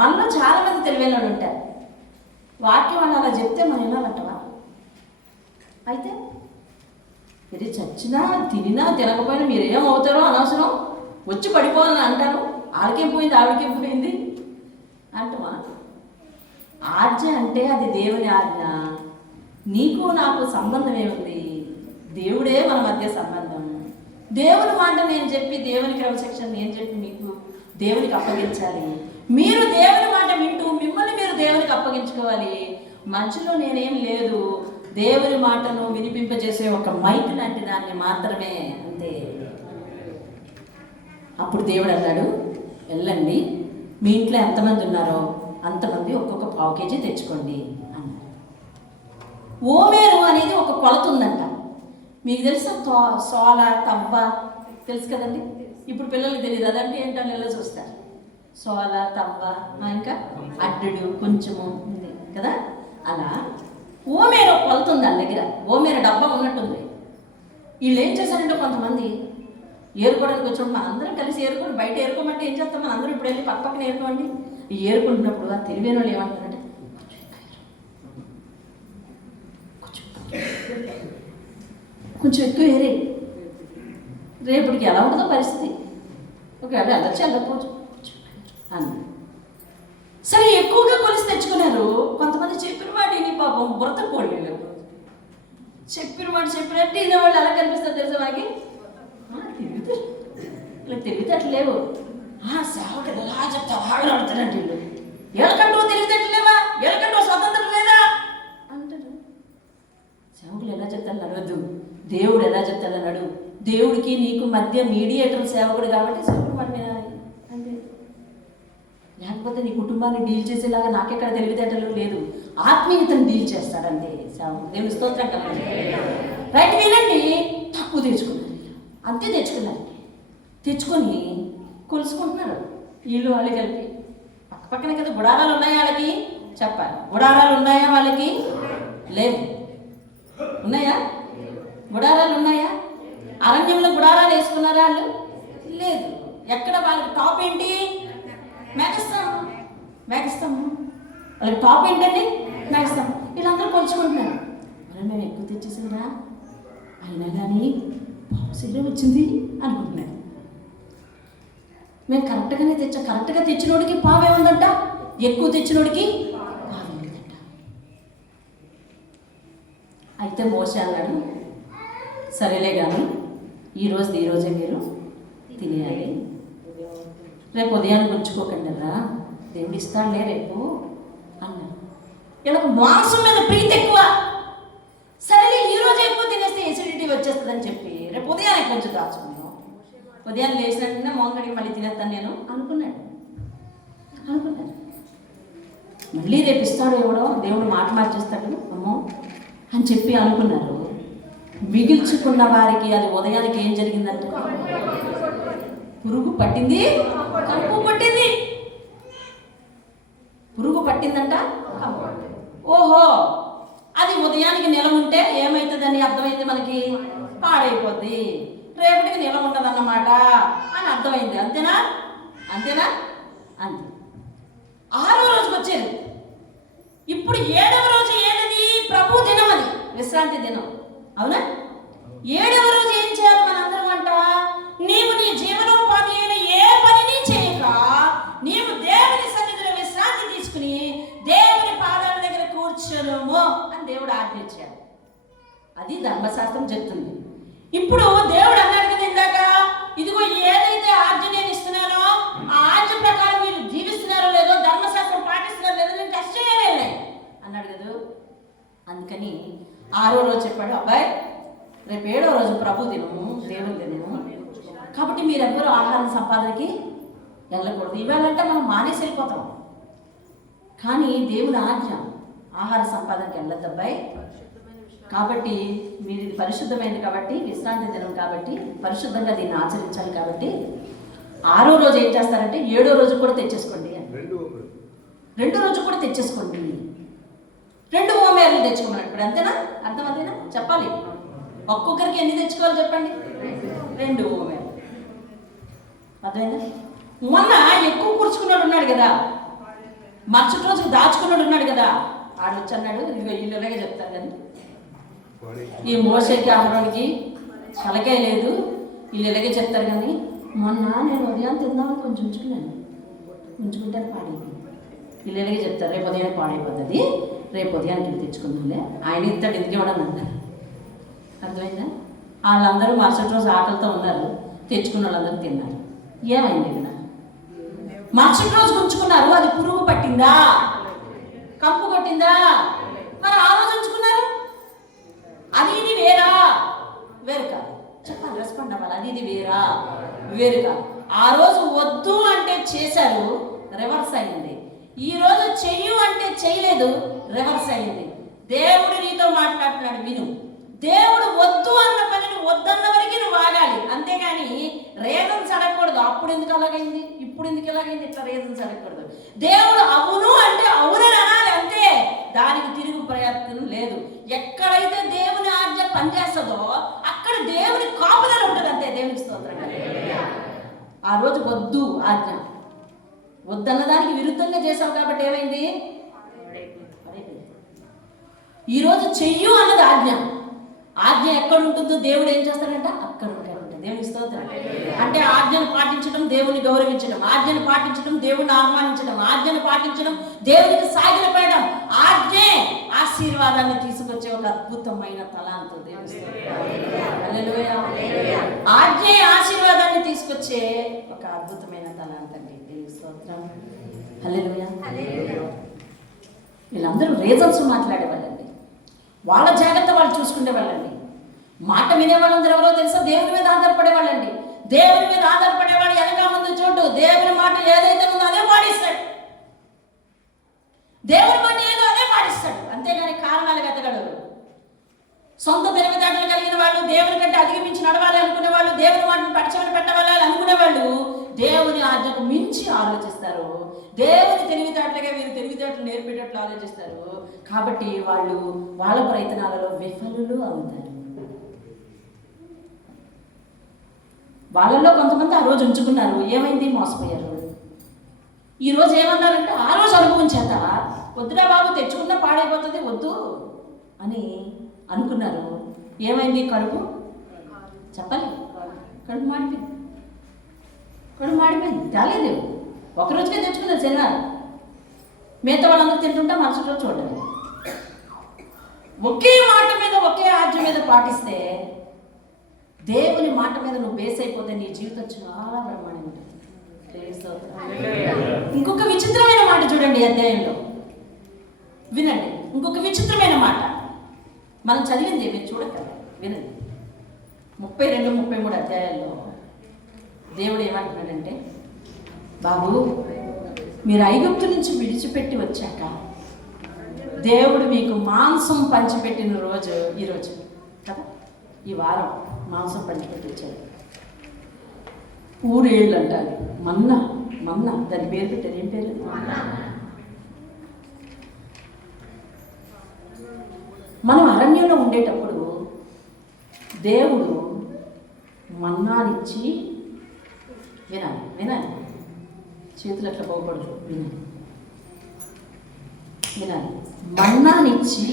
మనలో చాలా మంది తెలివైన వాళ్ళు ఉంటారు. వాక్యం వాళ్ళు అలా చెప్తే మనం వినాలంటవా? అయితే ఇది చచ్చినా తినినా తినకపోయినా మీరేమవుతారో అనవసరం, వచ్చి పడిపోవాలని అంటారు. ఆడికేం పోయింది ఆవిడకేం పోయింది అంటవా? ఆజ్ఞ అంటే అది దేవుని ఆజ్ఞ. నీకు నాకు సంబంధం ఏముంది? దేవుడే మన మధ్య సంబంధం. దేవుని మాట నేను చెప్పి, దేవుని క్రమశిక్షణ నేను చెప్పి మీకు దేవునికి అప్పగించాలి. మీరు దేవుని మాట వింటూ మిమ్మల్ని మీరు దేవునికి అప్పగించుకోవాలి. మధ్యలో నేనేం లేదు, దేవుని మాటను వినిపింపజేసే ఒక మైక్ లాంటి దాన్ని మాత్రమే, అంతే. అప్పుడు దేవుడు అన్నాడు, వెళ్ళండి మీ ఇంట్లో ఎంతమంది ఉన్నారో అంతమంది ఒక్కొక్క 1/2 కేజీ తెచ్చుకోండి అన్నాడు. ఓమేరు అనేది ఒక కొలత ఉందంట. మీకు తెలుసా? సోల తవ్వ తెలుసు కదండి. ఇప్పుడు పిల్లలకి తెలియదు అదంటే ఏంటో నెల చూస్తారు. సోల తవ్వ ఇంకా అడ్డడు కొంచెము ఉంది కదా. అలా ఓమేర కొలత ఉంది దాని దగ్గర. ఓమేర డబ్బా ఉన్నట్టుంది. వీళ్ళు ఏం చేశారంటే కొంతమంది ఏరుకోవడానికి వచ్చినప్పుడు మన అందరం కలిసి ఏరుకోండి. బయట ఏరుకోమంటే ఏం చేస్తాం? మన అందరం ఇప్పుడు వెళ్ళి పక్కన ఏరుకోండి. ఏరుకుంటున్నప్పుడు ఆ తెలివైన వాళ్ళు ఏమంటారంటే కొంచెం ఎక్కువ ఏరే, రేపటికి ఎలా ఉంటుందో పరిస్థితి, ఒకవేళ వెళ్ళొచ్చు వెళ్ళకపోవచ్చు అని. సరే ఎక్కువగా కొలిసి తెచ్చుకున్నారు. కొంతమంది చెప్పిన వాటిని పాపం బురత కోళ్ళు చెప్పిన వాడు చెప్పినట్టు ఇలా వాళ్ళు ఎలా కనిపిస్తారు తెలుసా? మనకి తిరుగుతారు, ఇలా తెలివితేటలు లేవు. సేవకు ఎలా చెప్తా బాగా అడుగుతారంటే వీళ్ళు ఎలకంటూ తెలివితేటలు లేవా, ఎలకంటూ స్వతంత్రం లేదా అంటారు. సేవకులు ఎలా చెప్తారు అడగద్దు, దేవుడు ఎలా చెప్తాడు అన్నాడు. దేవుడికి నీకు మధ్య మీడియేటర్ సేవకుడు కాబట్టి సేవకుడు మాట వినాలి అంటే. లేకపోతే నీ కుటుంబాన్ని డీల్ చేసేలాగా నాకెక్కడ తెలివితేటలు లేదు, ఆత్మీయతను డీల్ చేస్తాడంటే సేవకుడు. దేవుని స్తోత్రం కలండి. రైట్, వినండి. తక్కువ తెచ్చుకున్నారు, అంతే తెచ్చుకున్నారు. తెచ్చుకొని కొలుసుకుంటున్నారు వీళ్ళు వాళ్ళు కలిపి. పక్క పక్కనే కదా. గుడారాలు ఉన్నాయా వాళ్ళకి? చెప్పాలి. గుడారాలు ఉన్నాయా వాళ్ళకి? లేవు. ఉన్నాయా? గుడారాలు ఉన్నాయా? అరణ్యంలో గుడారాలు వేసుకున్నారా వాళ్ళు? లేదు. ఎక్కడ వాళ్ళకి టాప్ ఏంటి? మేకస్తంభం. మేకస్తంభం వాళ్ళకి టాప్ ఏంటండి? మేకస్తంభం. వీళ్ళందరూ కొలుచుకుంటున్నారు. మరి మేము ఎక్కువ తెచ్చేసారా, అయినా కానీ శరీరం వచ్చింది అనుకుంటున్నారు. మేము కరెక్ట్గానే తెచ్చాం. కరెక్ట్గా తెచ్చినోడికి పావే ఉందంట, ఎక్కువ తెచ్చినోడికి పావే ఉందంట. అయితే మోసే అన్నాడు, సరేలే కానీ ఈరోజే మీరు తినేయాలి, రేపు ఉదయాన్ని గుంచుకోకండి రా, దేవుడు ఇస్తాడులే రేపు అన్నాడు. వీళ్ళకు మాంసం మీద ప్రీతి ఎక్కువ. సరేలే ఈరోజు ఎక్కువ తినేస్తే ఎసిడిటీ వచ్చేస్తుందని చెప్పి రేపు ఉదయాన్ని కొంచెం దాచుకున్నాను. ఉదయాన్ని లేచినట్టునే మోంగడికి మళ్ళీ తినేస్తాను నేను అనుకున్నాడు. మళ్ళీ రేపు ఇస్తాడు ఎవడో, దేవుడు మాట మార్చేస్తాడు అమ్మో అని చెప్పి అనుకున్నారు. మిగిల్చుకున్న వారికి అది ఉదయానికి ఏం జరిగిందంటే పురుగు పట్టింది, కంపు పట్టింది. పురుగు పట్టిందంట, కంపు. ఓహో, అది ఉదయానికి నిల ఉంటే ఏమవుతుందని అర్థమైంది మనకి, పాడైపోద్ది, రేపటికి నిల ఉండదన్నమాట అని అర్థమైంది. అంతేనా? అంతే. 6వ రోజుకి వచ్చేది. ఇప్పుడు 7వ రోజు ఏది? ప్రభు దినం, అది విశ్రాంతి దినం. అవునా? 7వ రోజు ఏం చేయాలి మనందరం అంట? నీవు నీ జీవనోపాధి అయిన ఏ పనిని చేయక నీవు దేవుని సన్నిధిలో విశ్రాంతి తీసుకుని దేవుని పాదాల దగ్గర కూర్చోను అని దేవుడు ఆజ్ఞించాడు. అది ధర్మశాస్త్రం చెప్తుంది. ఇప్పుడు దేవుడు అన్నాడు కదా ఇందాక, ఇదిగో ఏదైతే ఆజ్ఞ నేను ఇస్తున్నానో ఆ ఆజ్ఞ ప్రకారం మీరు జీవిస్తున్నారో లేదో, ధర్మశాస్త్రం పాటిస్తున్నారో లేదో నేను టెస్ట్ చేయాలి అన్నాడు కదా. అందుకని 6వ రోజు చెప్పాడు, అబ్బాయి రేపు 7వ రోజు ప్రభు దినము, దేవుని దినము. కాబట్టి మీరెవ్వరూ ఆహారం సంపాదనకి వెళ్ళకూడదు. ఇవాళంటే మనం మానేసి వెళ్ళిపోతాం, కానీ దేవుని ఆజ్ఞ ఆహార సంపాదనకి వెళ్ళొద్దు అబ్బాయి. కాబట్టి మీరు ఇది పరిశుద్ధమైనది కాబట్టి, విశ్రాంతి దినం కాబట్టి పరిశుద్ధంగా దీన్ని ఆచరించాలి. కాబట్టి 6వ రోజు ఏం చేస్తారంటే 7వ రోజు కూడా తెచ్చేసుకోండి, 2వ రోజు కూడా తెచ్చేసుకోండి. 2 ఓమేర్లు తెచ్చుకోమని ఇప్పుడు అంతేనా? అర్థమదేనా? చెప్పాలి. ఒక్కొక్కరికి ఎన్ని తెచ్చుకోవాలి చెప్పండి? 2 ఓమేర్లు. అదేనా? మొన్న ఎక్కువ కూర్చుకున్నాడు ఉన్నాడు కదా, మరుసటి రోజుకి దాచుకున్నాడు ఉన్నాడు కదా, ఆడు వచ్చి అన్నాడు, ఇదిగో వీళ్ళు ఇలాగే చెప్తారు కానీ ఈ మోసేకి అమ్మడానికి తలకాయ లేదు, వీళ్ళు ఇలాగే చెప్తారు కానీ మొన్న నేను ఉదయం తిందామని కొంచెం ఉంచుకుంటే పాడైపోయింది. వీళ్ళు ఇలాగే చెప్తారు, రేపు ఉదయం పాడైపోతుంది, రేపు ఉదయానికి వెళ్ళి తెచ్చుకుందాంలే, ఆయన ఇస్తాడు ఎందుకు ఇవ్వడం అంటారు. అర్థమైందా? వాళ్ళందరూ మరుసటి రోజు ఆకలితో ఉన్నారు, తెచ్చుకున్న వాళ్ళందరూ తిన్నారు. ఏమైంది ఇక్కడ? మరుసటి రోజు ఉంచుకున్నారు, అది పురుగు పట్టిందా, కంపు కొట్టిందా? మరి ఆ రోజు ఉంచుకున్నారు, అది ఇది వేరా? వేరు కాదు. చెప్పాలి, రెస్పాండ్ అవ్వాలి. అది ఇది వేరా? వేరు కాదు. ఆ రోజు వద్దు అంటే చేశారు, రివర్స్ అయింది. ఈ రోజు చెయ్యు అంటే చేయలేదు, రివర్స్ అయింది. దేవుడు నీతో మాట్లాడుతున్నాడు, విను. దేవుడు వద్దు అన్న పనిని వద్దన్న వరకు నువ్వు ఆగాలి, అంతేగాని రీజన్స్ అడగకూడదు. అప్పుడు ఎందుకు అలాగైంది, ఇప్పుడు ఎందుకు ఎలాగైంది, ఇట్లా రీజన్స్ అడగకూడదు. దేవుడు అవును అంటే అవునని అనాలి, అంతే. దానికి తిరుగు ప్రయత్నం లేదు. ఎక్కడైతే దేవుని ఆజ్ఞ పనిచేస్తుందో అక్కడ దేవుని కాపుదల ఉంటుంది, అంతే. దేవునికి స్తోత్రం. ఆ రోజు వద్దు ఆజ్ఞ, వద్దన్న దానికి విరుద్ధంగా చేసావు కాబట్టి ఏమైంది? ఈరోజు చెయ్యు అన్నది ఆజ్ఞ. ఆజ్ఞ ఎక్కడ ఉంటుందో దేవుడు ఏం చేస్తాడంట అక్కడ ఉంటుంది. దేవునికి స్తోత్రం. అంటే ఆజ్ఞను పాటించడం దేవుని గౌరవించడం, ఆజ్ఞను పాటించడం దేవుని ఆహ్వానించడం, ఆజ్ఞను పాటించడం దేవునికి సాగిలపడడం. ఆజ్ఞే ఆశీర్వాదాన్ని తీసుకొచ్చే ఒక అద్భుతమైన తలాంతం. దేవుని హల్లెలూయా. ఆజ్ఞే ఆశీర్వాదాన్ని తీసుకొచ్చే ఒక అద్భుతమైన తలాంతం. దేవునికి స్తోత్రం. హల్లెలూయా. వీళ్ళందరూ రీజన్స్ మాట్లాడేవాళ్ళండి, వాళ్ళ జాగ్రత్త వాళ్ళు చూసుకునేవాళ్ళండి. మాట వినేవాళ్ళందరూ ఎవరో తెలుసా? దేవుని మీద ఆధారపడేవాళ్ళండి. దేవుని మీద ఆధారపడేవాడు వెనక ముందు చూడు, దేవుని మాట ఏదైతే ఉందో అదే పాటిస్తాడు, దేవుని మాట ఏదో అదే పాటిస్తాడు, అంతేగాని కారణాలు వెతకడు. సొంత తెలివితేటలు కలిగిన వాళ్ళు, దేవుని కంటే అధిగమించి నడవాలి అనుకునే వాళ్ళు, దేవుని మాటను పక్షమని పెట్టవాలి అనుకునే వాళ్ళు దేవుని ఆజ్ఞకు మించి ఆలోచిస్తారు. దేవుని తెలివితేటలుగా వీరు తెలివితేటలు నేర్పేటట్లు ఆలోచిస్తారు. కాబట్టి వాళ్ళు వాళ్ళ ప్రయత్నాలలో విఫలులు అవుతారు. వాళ్ళల్లో కొంతమంది ఆ రోజు ఉంచుకున్నారు, ఏమైంది? మోసపోయారు. ఈ రోజు ఏమన్నారంటే ఆ రోజు అనుభవం చేత వద్దురా బాబు, తెచ్చుకున్నా పాడైపోతుంది, వద్దు అని అనుకున్నారు. ఏమైంది? కడుపు చెప్పాలి, కడుపు మాడిపోయింది. కడుపు మాడిపోయింది, తేలేదు. ఒకరోజుకే తెచ్చుకున్నారు శనివారం. మిగతా వాళ్ళందరూ తింటుంటే మరుసటి రోజు చూడండి. ఒకే మాట మీద, ఒకే ఆజ్ఞ మీద పాటిస్తే, దేవుని మాట మీద నువ్వు బేస్ అయిపోతే నీ జీవితం చాలా బ్రహ్మాండంగా ఉంటుంది. ఇంకొక విచిత్రమైన మాట చూడండి అధ్యాయంలో, వినండి. ఇంకొక విచిత్రమైన మాట మనం చదివింది, మీరు చూడగలరు, వినండి. 32, 33 అధ్యాయాల్లో దేవుడు ఏమంటున్నాడంటే, బాబు మీరు ఐగుప్తు నుంచి విడిచిపెట్టి వచ్చాక దేవుడు మీకు మాంసం పంచిపెట్టిన రోజు ఈరోజు కదా, ఈ వారం మాంసం పంచిపెట్టి వచ్చాడు. ఊరేళ్ళు అంటారు, మన్నా. దాని పేరు పెట్టారు, ఏం పేరు? మనం అరణ్యంలో ఉండేటప్పుడు దేవుడు మన్నానిచ్చి, వినాలి, చేతులు ఎట్లా పోకూడదు, వినాలి. మన్నానిచ్చి,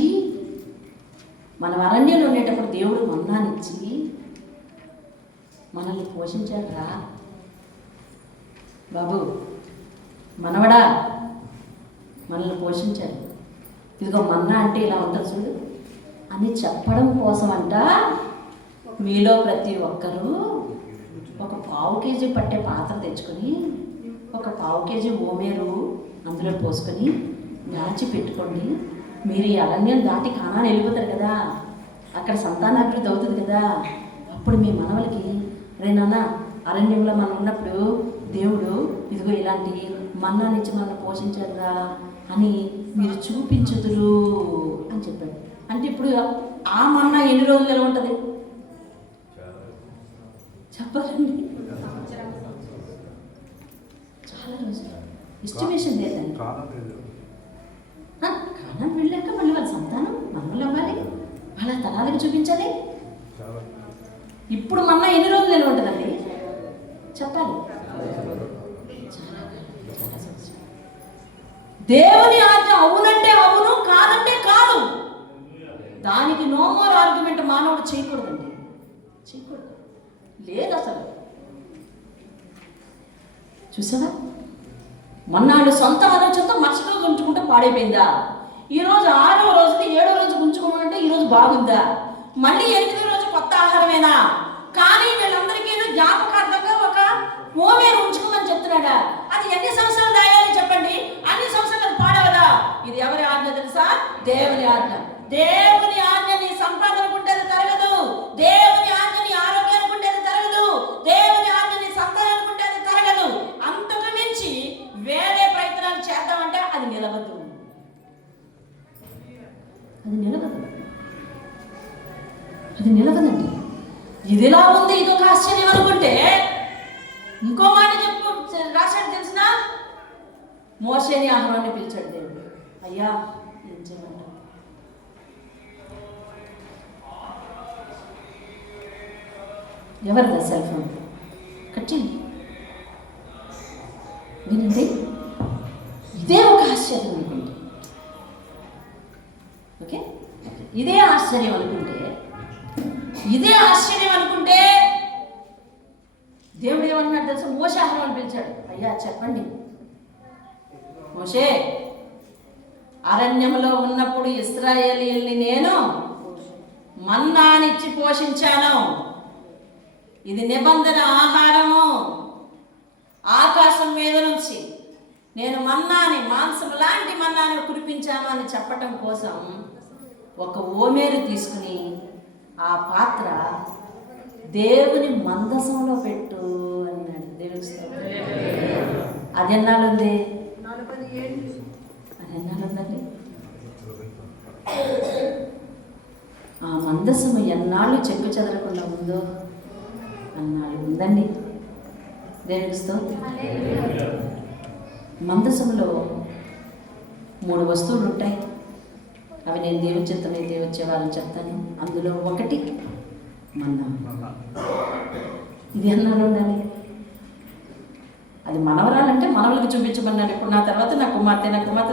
మనం అరణ్యంలో ఉండేటప్పుడు దేవుడు మన్నానిచ్చి మనల్ని పోషించాడురా బాబు, మనవడా, మనల్ని పోషించాడు. ఇదిగో మన్నా అంటే ఇలా ఉంటుంది చూడు అని చెప్పడం కోసమంట మీలో ప్రతి ఒక్కరూ ఒక 1/4 కేజీ పట్టే పాత్ర తెచ్చుకొని, ఒక 1/4 కేజీ ఓమేరు అందులో పోసుకొని దాచి పెట్టుకోండి. మీరు ఈ అరణ్యం దాటి కానాని వెళ్ళిపోతారు కదా, అక్కడ సంతానాభివృద్ధి అవుతుంది కదా. అప్పుడు మీ మనవలకి రే నాన్న అరణ్యంలో మనం ఉన్నప్పుడు దేవుడు ఇదిగో ఇలాంటి మన్నానిచ్చి మనం పోషించరా అని మీరు చూపించుదురు అని చెప్పాడు. అంటే ఇప్పుడు ఆ మన్నా ఎన్ని రోజులు ఎలా ఉంటుంది చెప్పాలండి? చాలా రోజులు. ఎస్టిమేషన్ లేదండి. కాలం వెళ్ళాక మళ్ళీ వాళ్ళ సంతానం మనల్ని అవ్వాలి, వాళ్ళ తరాలకు చూపించాలి. ఇప్పుడు మన్నా ఎన్ని రోజులు ఎలా ఉంటుందండి చెప్పాలి? దేవుని ఆజ్ఞ అవునంటే అవును, కాదంటే కాదు. దానికి నో మోర్ ఆర్గ్యుమెంట్ మానవుడు చేయకూడదండి, చేయకూడదు. లేదు అసలు. చూసావా, మన్నాడు సొంత ఆలోచనతో మరుసటి రోజు ఉంచుకుంటే పాడైపోయిందా? ఈరోజు 6వ రోజుకి 7వ రోజు ఉంచుకోమంటే ఈరోజు బాగుందా? మళ్ళీ 8వ రోజు కొత్త ఆహారమేనా? కానీ వీళ్ళందరికీ జ్ఞాపకార్థంగా ఒక ఓమేను ఉంచుకోమని చెప్తున్నాడా? అది ఎన్ని సంవత్సరాలు దాయాలి చెప్పండి? అన్ని సంవత్సరాలు పాడవదా? ఇది ఎవరి ఆజ్ఞ తెలుసా? దేవుని ఆజ్ఞ. దేవుని ఆజ్ఞ నీ సంపాదనకు ఉండేది తరగదు. దేవుని ఆజ్ఞ నీ ఆరోగ్యానికి ఉండేది తరగదు. దేవుని ఆజ్ఞ నీ సంతానానికి ఉండేది తరగదు. అంతకు మించి వేరే ప్రయత్నాలు చేద్దామంటే అది నిలవదు, అది నిలవదు, అది నిలవదండి. ఇదిలా ఉంది, ఇదొక ఆశ్చర్యం అనుకుంటే ఇంకో మాట చెప్పు రాశాడు తెలిసిన మోషేని ఆహారాన్ని పిలిచాడు దేవుడు. అయ్యా ఏం చేయమంటావు? ఎవరిదా సెల్ ఫోన్ కట్టి వినండి. ఇదే ఒక ఆశ్చర్యం అనుకుంటే, ఓకే ఇదే ఆశ్చర్యం అనుకుంటే, ఇదే ఆశ్చర్యం అనుకుంటే దేవుడు ఏమన్నాడు తెలుసా? మోషే ఆహారం పిలిచాడు. అయ్యా చెప్పండి మోషే, అరణ్యంలో ఉన్నప్పుడు ఇశ్రాయేలీయుల్ని నేను మన్నానిచ్చి పోషించాను. ఇది నిబంధన ఆహారము. ఆకాశం మీద నుంచి నేను మన్నాని, మాంసం లాంటి మన్నాని కురిపించాను అని చెప్పటం కోసం ఒక ఓమేరు తీసుకుని ఆ పాత్ర దేవుని మందసంలో పెట్టు అన్నాడు. దేవుని అది ఎన్నాళ్ళు ఉంది? అది ఎన్నాళ్ళు ఉందండి? ఆ మందసము ఎన్నాళ్ళు చెక్కు చెదరకుండా ఉందో అన్నాళ్ళు ఉందండి. దేవుని స్తోత్రం. మందసంలో 3 వస్తువులు ఉంటాయి. అవి నేను దేవుని చిత్తమైతే వచ్చే వాళ్ళని చెప్తాను. అందులో ఒకటి మన్నా. ఇది ఎన్నాళ్ళు ఉండాలి? అది మనవరాలంటే మనవలకు చూపించమన్నాడు. ఇప్పుడు నా తర్వాత నా కుమార్తె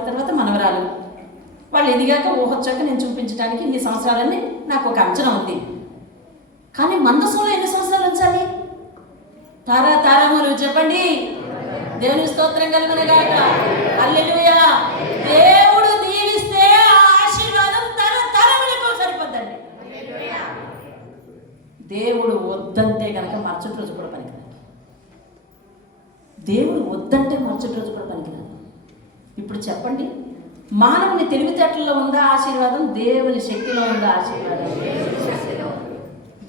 తర్వాత మనవరాలు. వాళ్ళు ఎదిగాక ఊహొచ్చాక నేను చూపించడానికి ఇన్ని సంవత్సరాలని నాకు ఒక అంచనా ఉంది. కానీ మందసంలో ఎన్ని సంవత్సరాలు ఉంచాలి? తరములు చెప్పండి. దేవుని స్తోత్రం కలుగునుగాక. హల్లెలూయా. దేవుడు దీవిస్తే ఆ ఆశీర్వాదం తరములకు సరిపోద్దండి. దేవుడు వద్దంటే కనుక మరుసటి రోజు కూడా పనికిరాదు. దేవుడు వద్దంటే మరుసటి రోజు కూడా పనికిరాదు. ఇప్పుడు చెప్పండి, మానవుని తెలివితేటల్లో ఉందా ఆశీర్వాదం? దేవుని శక్తిలో ఉందా ఆశీర్వాదం?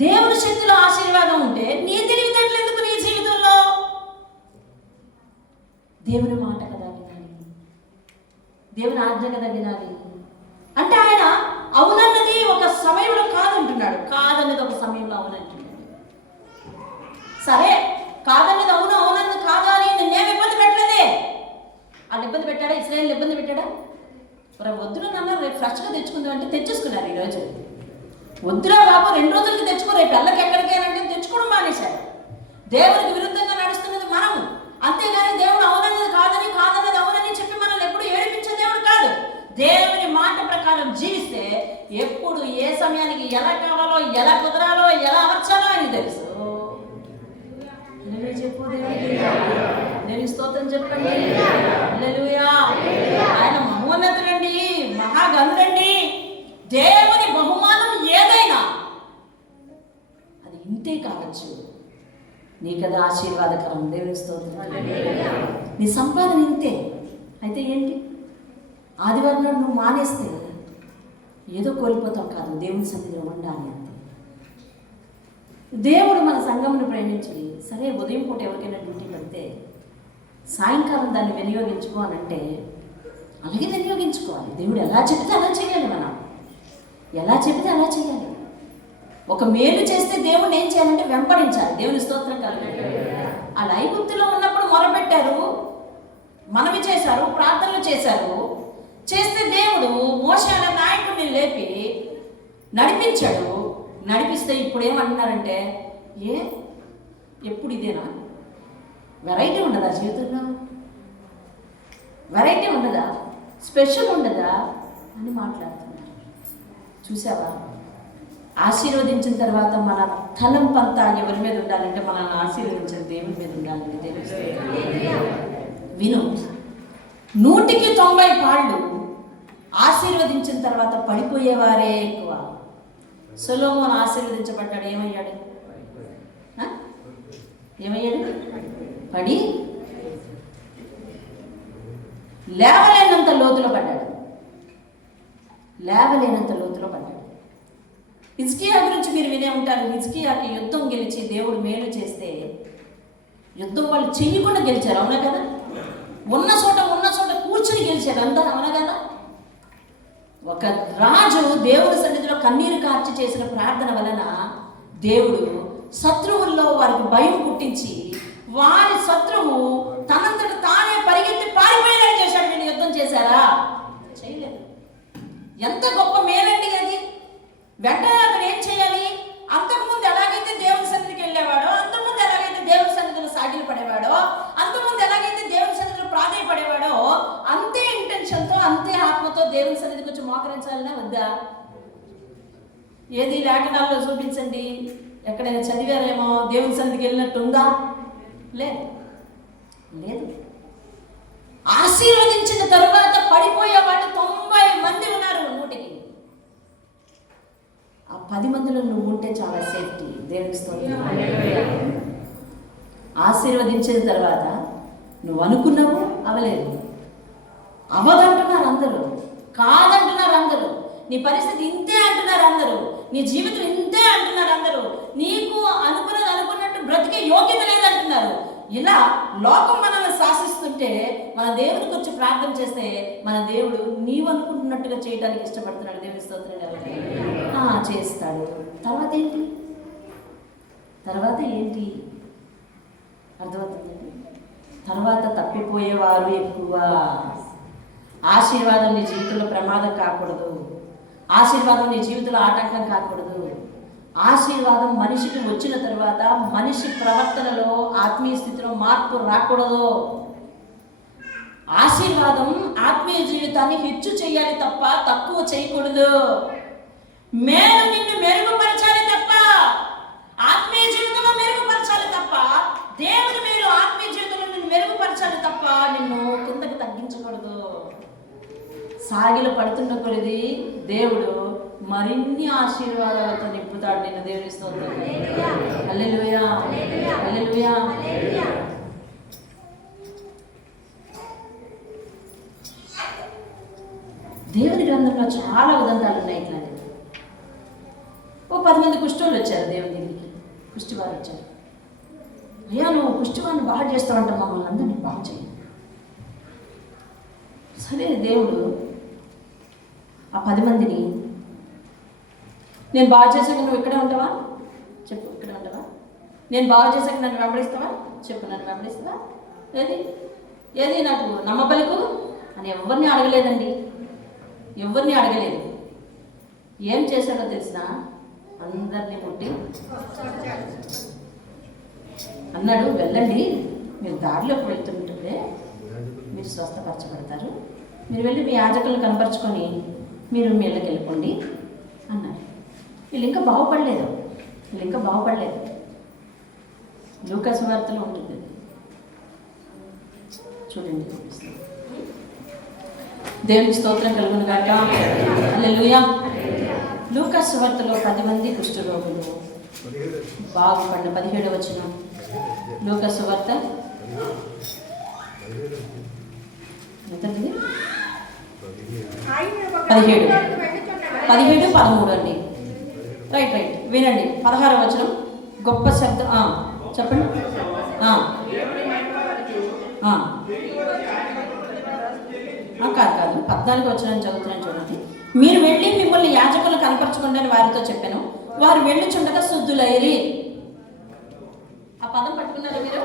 దేవుని శక్తిలో ఆశీర్వాదం ఉంటే నీ తెలివితేటలు ఎందుకు నీ జీవితంలో? దేవుని మాట కదా వినాలి, దేవుని ఆజ్ఞ కదా వినాలి. అంటే ఆయన అవునన్నది ఒక సమయంలో కాదంటున్నాడు, కాదన్నది ఒక సమయంలో అవునంటున్నాడు. సరే, కాదన్నది అవును, అవునన్నది కాదా అని నేనేమి ఇబ్బంది పెట్టలేదే. వాళ్ళు ఇబ్బంది పెట్టాడా? ఇశ్రాయేలు ఇబ్బంది పెట్టాడా? వద్దురా నాన్న రేపు ఫ్రెష్గా తెచ్చుకుందాం అంటే తెచ్చేసుకున్నారు. ఈరోజు వద్దురా బాబు 2 రోజులకి తెచ్చుకో, రేపు ఎల్లకి ఎక్కడికైనా తెచ్చుకోవడం మానేశారు. దేవునికి విరుద్ధంగా నడుస్తున్నది మనము. అంతేగాని దేవుడు అవునన్నది కాదన్నది అవునని చెప్పి మనల్ని ఎప్పుడు ఏడిపించే దేవుడు కాదు. దేవుని మాట ప్రకారం జీవిస్తే ఎప్పుడు ఏ సమయానికి ఎలా కావాలో, ఎలా కుదరాలో, ఎలా అమర్చాలో అని తెలుసు. చెప్పు దేవుని స్తోత్రం చెప్పండి. హల్లెలూయా. ఆయన మహోన్నతుడండి, మహాగణుడండి. దేవుని బహుమానం ఏదైనా అది ఇంతే కావచ్చు. నీకది ఆశీర్వాదకరం. దేవుని స్తోత్రం. నీ సంపాదన ఇంతే అయితే ఏంటి? ఆదివారం నాడు నువ్వు మానేస్తే ఏదో కోల్పోతాం కాదు, దేవుని సన్నిధిలో ఉండాలి అంతే. దేవుడు మన సంఘమును ప్రేమించి, సరే ఉదయం పూట ఎవరికైనా డ్యూటీ పెడితే సాయంకాలం దాన్ని వినియోగించుకో అని అంటే అలాగే వినియోగించుకోవాలి. దేవుడు ఎలా చెప్తే అలా చేయాలి, మనం ఎలా చెప్తే అలా చేయాలి. ఒక మేలు చేస్తే దేవుడిని ఏం చేయాలంటే వెంపడించాలి. దేవుని స్తోత్రం కలగాలి. ఆ ఐగుప్తులో ఉన్నప్పుడు మొరపెట్టారు, మనవి చేశారు, ప్రార్థనలు చేశారు. చేస్తే దేవుడు మోషే అనే నాయకుడిని లేపి నడిపించాడు. నడిపిస్తే ఇప్పుడు ఏమంటున్నారంటే, ఎప్పుడు ఇదేనా? వెరైటీ ఉండదా జీవితంలో? వెరైటీ ఉండదా? స్పెషల్ ఉండదా అని మాట్లాడుతున్నారు. చూసావా? ఆశీర్వదించిన తర్వాత మన తలంపంతా ఎవరి మీద ఉండాలంటే, మనల్ని ఆశీర్వదించిన దేవుని మీద ఉండాలంటే తెలుస్తుంది. విను, 100కి 90 పాళ్ళు ఆశీర్వదించిన తర్వాత పడిపోయేవారే ఎక్కువ. సొలొమోను ఆశీర్వదించబడ్డాడు, ఏమయ్యాడు? పడి లేవలేనంత లోతులో పడ్డాడు. హిజ్కియా గురించి మీరు వినే ఉంటారు. హిజ్కియాకి యుద్ధం గెలిచి దేవుడు మేలు చేస్తే యుద్ధం వాళ్ళు చెయ్యకుండా గెలిచారు, అవునా కదా? ఉన్న చోట కూర్చుని గెలిచారు, అంతా అవునా కదా? ఒక రాజు దేవుడి సన్నిధిలో కన్నీరు కార్చి చేసిన ప్రార్థన వలన దేవుడు శత్రువుల్లో వారికి భయం పుట్టించి వారి శత్రువు తనంతట తానే పరిగెత్తి పారిపోయేలా చేశాడు. నేను యుద్ధం చేశారా? చేయలేదు. ఎంత గొప్ప మేలండి అది. వెంటనే అతను ఏం చేయాలి? అంతకుముందు ఎలాగైతే దేవుని సన్నిధికి వెళ్ళేవాడో, అంతకుముందు ఎలాగైతే దేవుని సన్నిధిలో సాగిలు పడేవాడో, అంతకుముందు ఎలాగైతే దేవుని సన్నిధిలో ప్రాధాన్యపడేవాడో, అంతే ఇంటెన్షన్తో, అంతే ఆత్మతో దేవుని సన్నిధికి వచ్చి మోకరించాలనే వద్దా? ఏది లేఖనాల్లో చూపించండి, ఎక్కడైనా చదివారేమో దేవుని సన్నిధికి వెళ్ళినట్టు ఉందా? లేదు. ఆశీర్వదించిన తరువాత పడిపోయేవాడు 90 మంది ఉన్నారు 100కి. ఆ 10 మందిలో నువ్వు ఉంటే చాలా సేఫ్టీ. దేవుని స్తోత్రం. ఆశీర్వదించిన తర్వాత నువ్వు అనుకున్నావు, అవలేదు, అవదంటున్నారు అందరూ, కాదంటున్నారు అందరూ, నీ పరిస్థితి ఇంతే అంటున్నారు అందరూ, నీ జీవితం ఇంతే అంటున్నారు అందరూ, నీకు అనుకున్నట్టు బ్రతికే యోగ్యత లేదంటున్నారు. ఇలా లోకం మనల్ని శాసిస్తుంటే మన దేవుడికి వచ్చి ప్రార్థన చేస్తే మన దేవుడు నీవు అనుకుంటున్నట్టుగా చేయడానికి ఇష్టపడుతున్నాడు. దేవుని స్తోత్రం. చేస్తాడు. తర్వాత ఏంటి అర్థమవుతుందండి? తర్వాత తప్పిపోయేవారు ఎక్కువ. ఆశీర్వాదం నీ జీవితంలో ప్రమాదం కాకూడదు. ఆశీర్వాదం నీ జీవితంలో ఆటంకం కాకూడదు. ఆశీర్వాదం మనిషికి వచ్చిన తర్వాత మనిషి ప్రవర్తనలో, ఆత్మీయ స్థితిలో మార్పు రాకూడదు. ఆశీర్వాదం ఆత్మీయ జీవితాన్ని హెచ్చు చేయాలి తప్ప తక్కువ చేయకూడదు. మేలు నిన్ను మెరుగుపరచాలి తప్ప, ఆత్మీయ జీవితంలో మెరుగుపరచాలి తప్ప, దేవుని మేలు ఆత్మీయ జీవితంలో నిన్ను మెరుగుపరచాలి తప్ప నిన్ను కిందకు తగ్గించకూడదు. సాగిలు పడుతున్న కొలిది దేవుడు మరిన్ని ఆశీర్వాదాలతో నింపుతాడు నిన్ను. దేవుని స్తోత్రం. హల్లెలూయా, హల్లెలూయా. దేవుని గ్రంథంలో చాలా ఉదంతాలు ఉన్నాయి. ఇట్లాంటివి 10 మంది కుష్ఠులు వచ్చారు దేవుని దగ్గరికి. కుష్టివారు వచ్చారు. అయ్యా, నువ్వు కుష్టివారిని బాగా చేస్తావంట, మమ్మల్ని అందరినీ బాగు చేయి. సరే, దేవుడు ఆ 10 మందిని, నేను బాగు చేసాక నువ్వు ఇక్కడే ఉంటావా? చెప్పు, ఇక్కడే ఉంటావా? నేను బాగు చేసాక నన్ను వెంబడిస్తావా? చెప్పు, నన్ను వెంబడిస్తావా? ఏది నాకు నమ్మబలికు అని ఎవరిని అడగలేదండి. ఎవరిని అడగలేదు. ఏం చేశాడో తెలిసిన? అందరినీ ముట్టి అన్నాడు, వెళ్ళండి, మీరు దారిలోకి వెళ్తుంటుంటే మీరు స్వస్థపరచబడతారు, మీరు వెళ్ళి మీ యాజకులను కనపరుచుకొని మీరు మీ ఇళ్ళకి వెళ్ళిపోండి అన్నారు. వీళ్ళు ఇంకా బాగుపడలేదు. లూకా సువార్తలో ఉంటుంది, చూడండి. దేవునికి స్తోత్రం కలుగును గాక. హల్లెలూయా. లూకా సువార్తలో 10 మంది కుష్ఠరోగులు బాగుపడిన 17వ వచనం. లూకా సువార్త 17. 17, 13 అండి. రైట్ వినండి. 16వ వచనం గొప్ప శబ్దం చెప్పండి. కాదు 14వ వచనం చదువుతున్నాను చూడండి. మీరు వెళ్ళి మిమ్మల్ని యాజకులు కనపరచుకోండి అని వారితో చెప్పాను. వారు వెళ్ళుచుండగా శుద్ధులైరి. ఆ పదం పట్టుకున్నారు మీరు?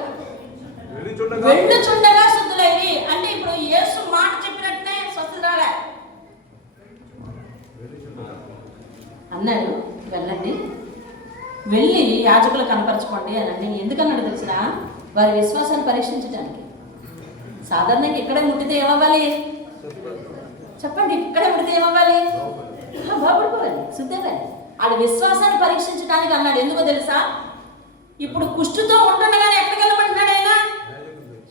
వెళ్ళుచుండగా శుద్ధులైరి అంటే ఇప్పుడు యేసు మాట చెప్పినట్టునే స్వస్థురాలే అన్నాడు. వెళ్ళండి, వెళ్ళి యాజకులు కనపరచుకోండి అనండి. ఎందుకన్నాడు తెలిసినా? వారి విశ్వాసాన్ని పరీక్షించడానికి. సాధారణంగా ఇక్కడే ముట్టితే ఏమవ్వాలి చెప్పండి? ఇక్కడే ముట్టితే ఏమవ్వాలి? బాగుపడిపోవాలి, శుద్ధేవాలి. వాళ్ళ విశ్వాసాన్ని పరీక్షించడానికి అన్నాడు. ఎందుకో తెలుసా? ఇప్పుడు కుష్టుతో ఉంటుండగానే ఎక్కడికి వెళ్ళమంటున్నాడు ఆయన?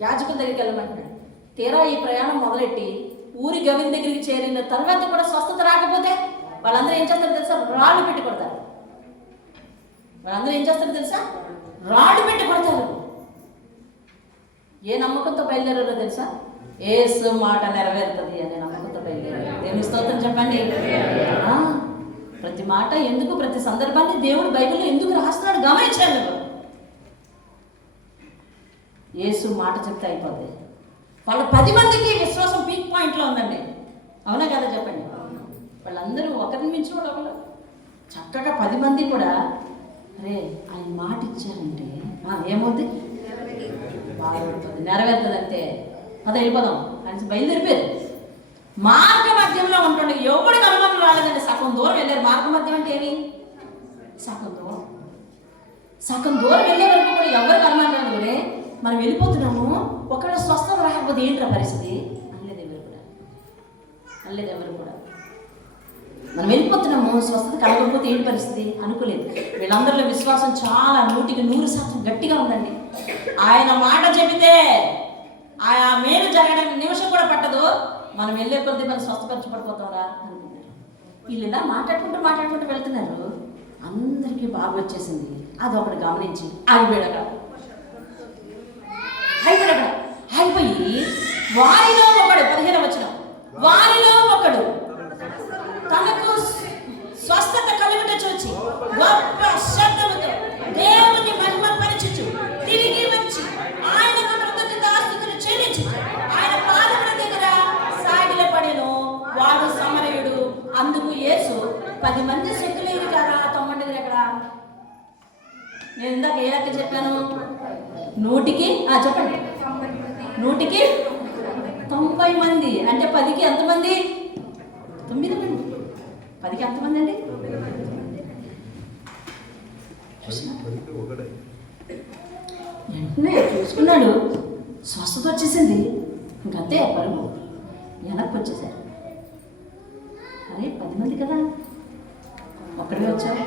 యాజకుల దగ్గరికి వెళ్ళమంటున్నాడు. తీరా ఈ ప్రయాణం మొదలెట్టి ఊరి గవిని దగ్గరికి చేరిన తర్వాత కూడా స్వస్థత రాకపోతే వాళ్ళందరూ ఏం చేస్తారో తెలుసా? రాళ్ళు పెట్టి కొడతారు. వాళ్ళందరూ ఏం చేస్తారో తెలుసా? రాళ్ళు పెట్టి కొడతారు. ఏ నమ్మకంతో బయలుదేరారో తెలుసా? యేసు మాట నెరవేరుతుంది అనే నమ్మకంతో బయలుదేరారు. దేవుని స్తోత్రం చెప్పండి. ప్రతి మాట ఎందుకు, ప్రతి సందర్భాన్ని దేవుడు బైబిల్లో ఎందుకు రాస్తున్నాడు గమనించాను. యేసు మాట చెప్తే అయిపోద్ది. వాళ్ళ 10 మందికి విశ్వాసం పీక్ పాయింట్లో ఉందండి. అవునా కదా చెప్పండి? వాళ్ళందరూ ఒకరిని మించి ఒకరు చక్కగా 10 మంది కూడా అరే ఆయన మాట ఇచ్చారంటే ఏమవుద్ది? బాగుంటుంది, నెరవేరుతుంది అంతే. అది వెళ్ళిపోదాం అని బయలుదేరిపోయారు. మార్గ మధ్యంలో ఉంటుండే ఎవడు గమనం రాలేదండి. సగం దూరం వెళ్ళారు. మార్గ మధ్యం అంటే ఏమి? సగం దూరం వెళ్ళే వరకు కూడా ఎవరు గమనం రాదు. మనం వెళ్ళిపోతున్నాము, ఒకవేళ స్వస్థత రాకపోతే ఏంట్రా పరిస్థితి అనలేదు ఎవరు కూడా. మనం వెళ్ళిపోతున్నాము, స్వస్థత కలగకపోతే ఏంటి పరిస్థితి అనుకోలేదు. వీళ్ళందరిలో విశ్వాసం చాలా 100% గట్టిగా ఉందండి. ఆయన మాట చెబితే ఆ మేలు జరగడానికి నిమిషం కూడా పట్టదు. మనం వెళ్ళే కొద్ది మనం స్వస్థపరచబడిపోతాంరా అనుకుంటారు. వీళ్ళు ఇలా మాట్లాడుకుంటూ వెళ్తున్నారు. అందరికీ బాగా వచ్చేసింది. అది ఒకటి గమనించి ఆగిపోయాడు. ఆగిపోయి వారిలో ఒకడు 15వ వచనం, వారిలో ఒకడు తనకు స్వస్థత కలుగుట చూచి గొప్ప శబ్దముతో దేవుని మహిమ పరచుచు తిరిగి వచ్చి ఆయనకు కృతజ్ఞతాస్తుతులు చెల్లించు ఆయన పాదముల దగ్గర సాగిలపడెను. వాడు సమరయుడు. అందుకు యేసు 10 మంది శుద్ధులైన కదా 9 దగ్గర ఎక్కడ? నేను ఇందాక ఏ లెక్క చెప్పాను? 100కి చెప్పండి, 100కి 90 మంది అంటే 10కి ఎంతమంది? 9 మంది. 10కి ఎంతమంది అండి? వెంటనే చూసుకున్నాడు, స్వస్థత వచ్చేసింది. ఇంకంతే పరుగు వెనక్కి వచ్చేసారు. అరే 10 మంది కదా, ఒక్కడే వచ్చారు.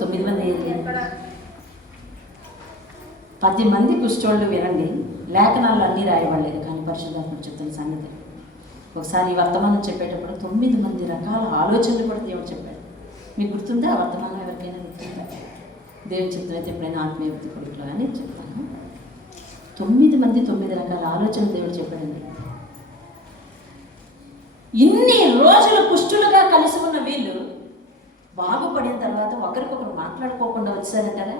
9 మంది ఏంటి? 10 మంది కుష్ఠోళ్ళు. వినండి, లేఖనాలు అన్నీ రాయబడలేదు, కానీ పరిశుద్ధాత్మ చెప్తున్న సంగతి. ఒకసారి ఈ వర్తమానం చెప్పేటప్పుడు 9 మంది రకాల ఆలోచనలు కూడా దేవుడు చెప్పాడు. మీకు గుర్తుందా? ఆ వర్తమానం ఎవరికైనా గుర్తుందా? దేవుడు చెప్తున్నైతే ఎప్పుడైనా ఆత్మీయ వృత్తి కొడుకులో కానీ చెప్తాను. 9 మంది 9 రకాల ఆలోచనలు దేవుడు చెప్పాడండి. ఇన్ని రోజులు కుష్ఠులుగా కలిసి ఉన్న వీళ్ళు బాగుపడిన తర్వాత ఒకరికొకరు మాట్లాడుకోకుండా వచ్చారంటారా?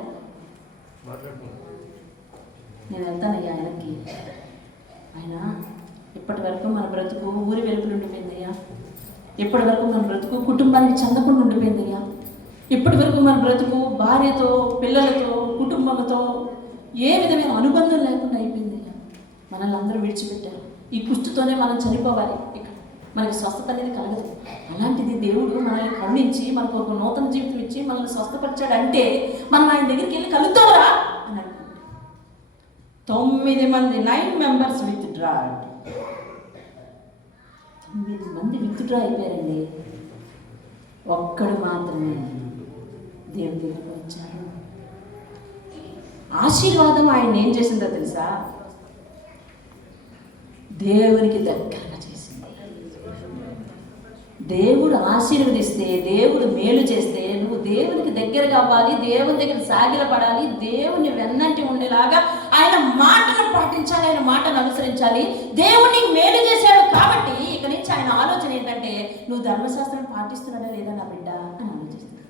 నేను వెళ్తానయ్యా ఆయనకి. ఆయన ఇప్పటి వరకు మన బ్రతుకు ఊరి వెలుపులు ఉండిపోయిందయ్యా. ఇప్పటి వరకు మన బ్రతుకు కుటుంబానికి చెందకుండా ఉండిపోయిందయ్యా. ఇప్పటి వరకు మన బ్రతుకు భార్యతో, పిల్లలతో, కుటుంబంతో ఏ విధమైన అనుబంధం లేకుండా అయిపోయిందయ్యా. మనల్ని అందరూ విడిచిపెట్టారు. ఈ కుష్టుతోనే మనం చనిపోవాలి. ఇక్కడ మనకి స్వస్థత అనేది కలగదు. అలాంటిది దేవుడు మనల్ని కరుణించి మనకు ఒక నూతన జీవితం ఇచ్చి మనల్ని స్వస్థపరిచాడంటే మనం ఆయన దగ్గరికి వెళ్ళి కలుగుతారా అని అనుకుంటే 9 మంది 9 మెంబర్స్ విత్డ్రా. 9 మంది విత్డ్రా అయిపోయారండి. ఒక్కడు మాత్రమే దేవుని దగ్గరికి వచ్చారు. ఆశీర్వాదం ఆయన ఏం చేసిందో తెలుసా? దేవునికి దగ్గరగా చేసింది. దేవుడు ఆశీర్వదిస్తే, దేవుడు మేలు చేస్తే నువ్వు దేవునికి దగ్గరగా అవ్వాలి, దేవుని దగ్గర సాగిలపడాలి, దేవుని వెన్నంటి ఉండేలాగా ఆయన మాటను పాటించాలి, ఆయన మాటను అనుసరించాలి. దేవుడిని మేలు చేశాడు కాబట్టి ఇక్కడి నుంచి ఆయన ఆలోచన ఏంటంటే, నువ్వు ధర్మశాస్త్రం పాటిస్తున్నాడా లేదా నా బిడ్డ అని ఆలోచిస్తాను.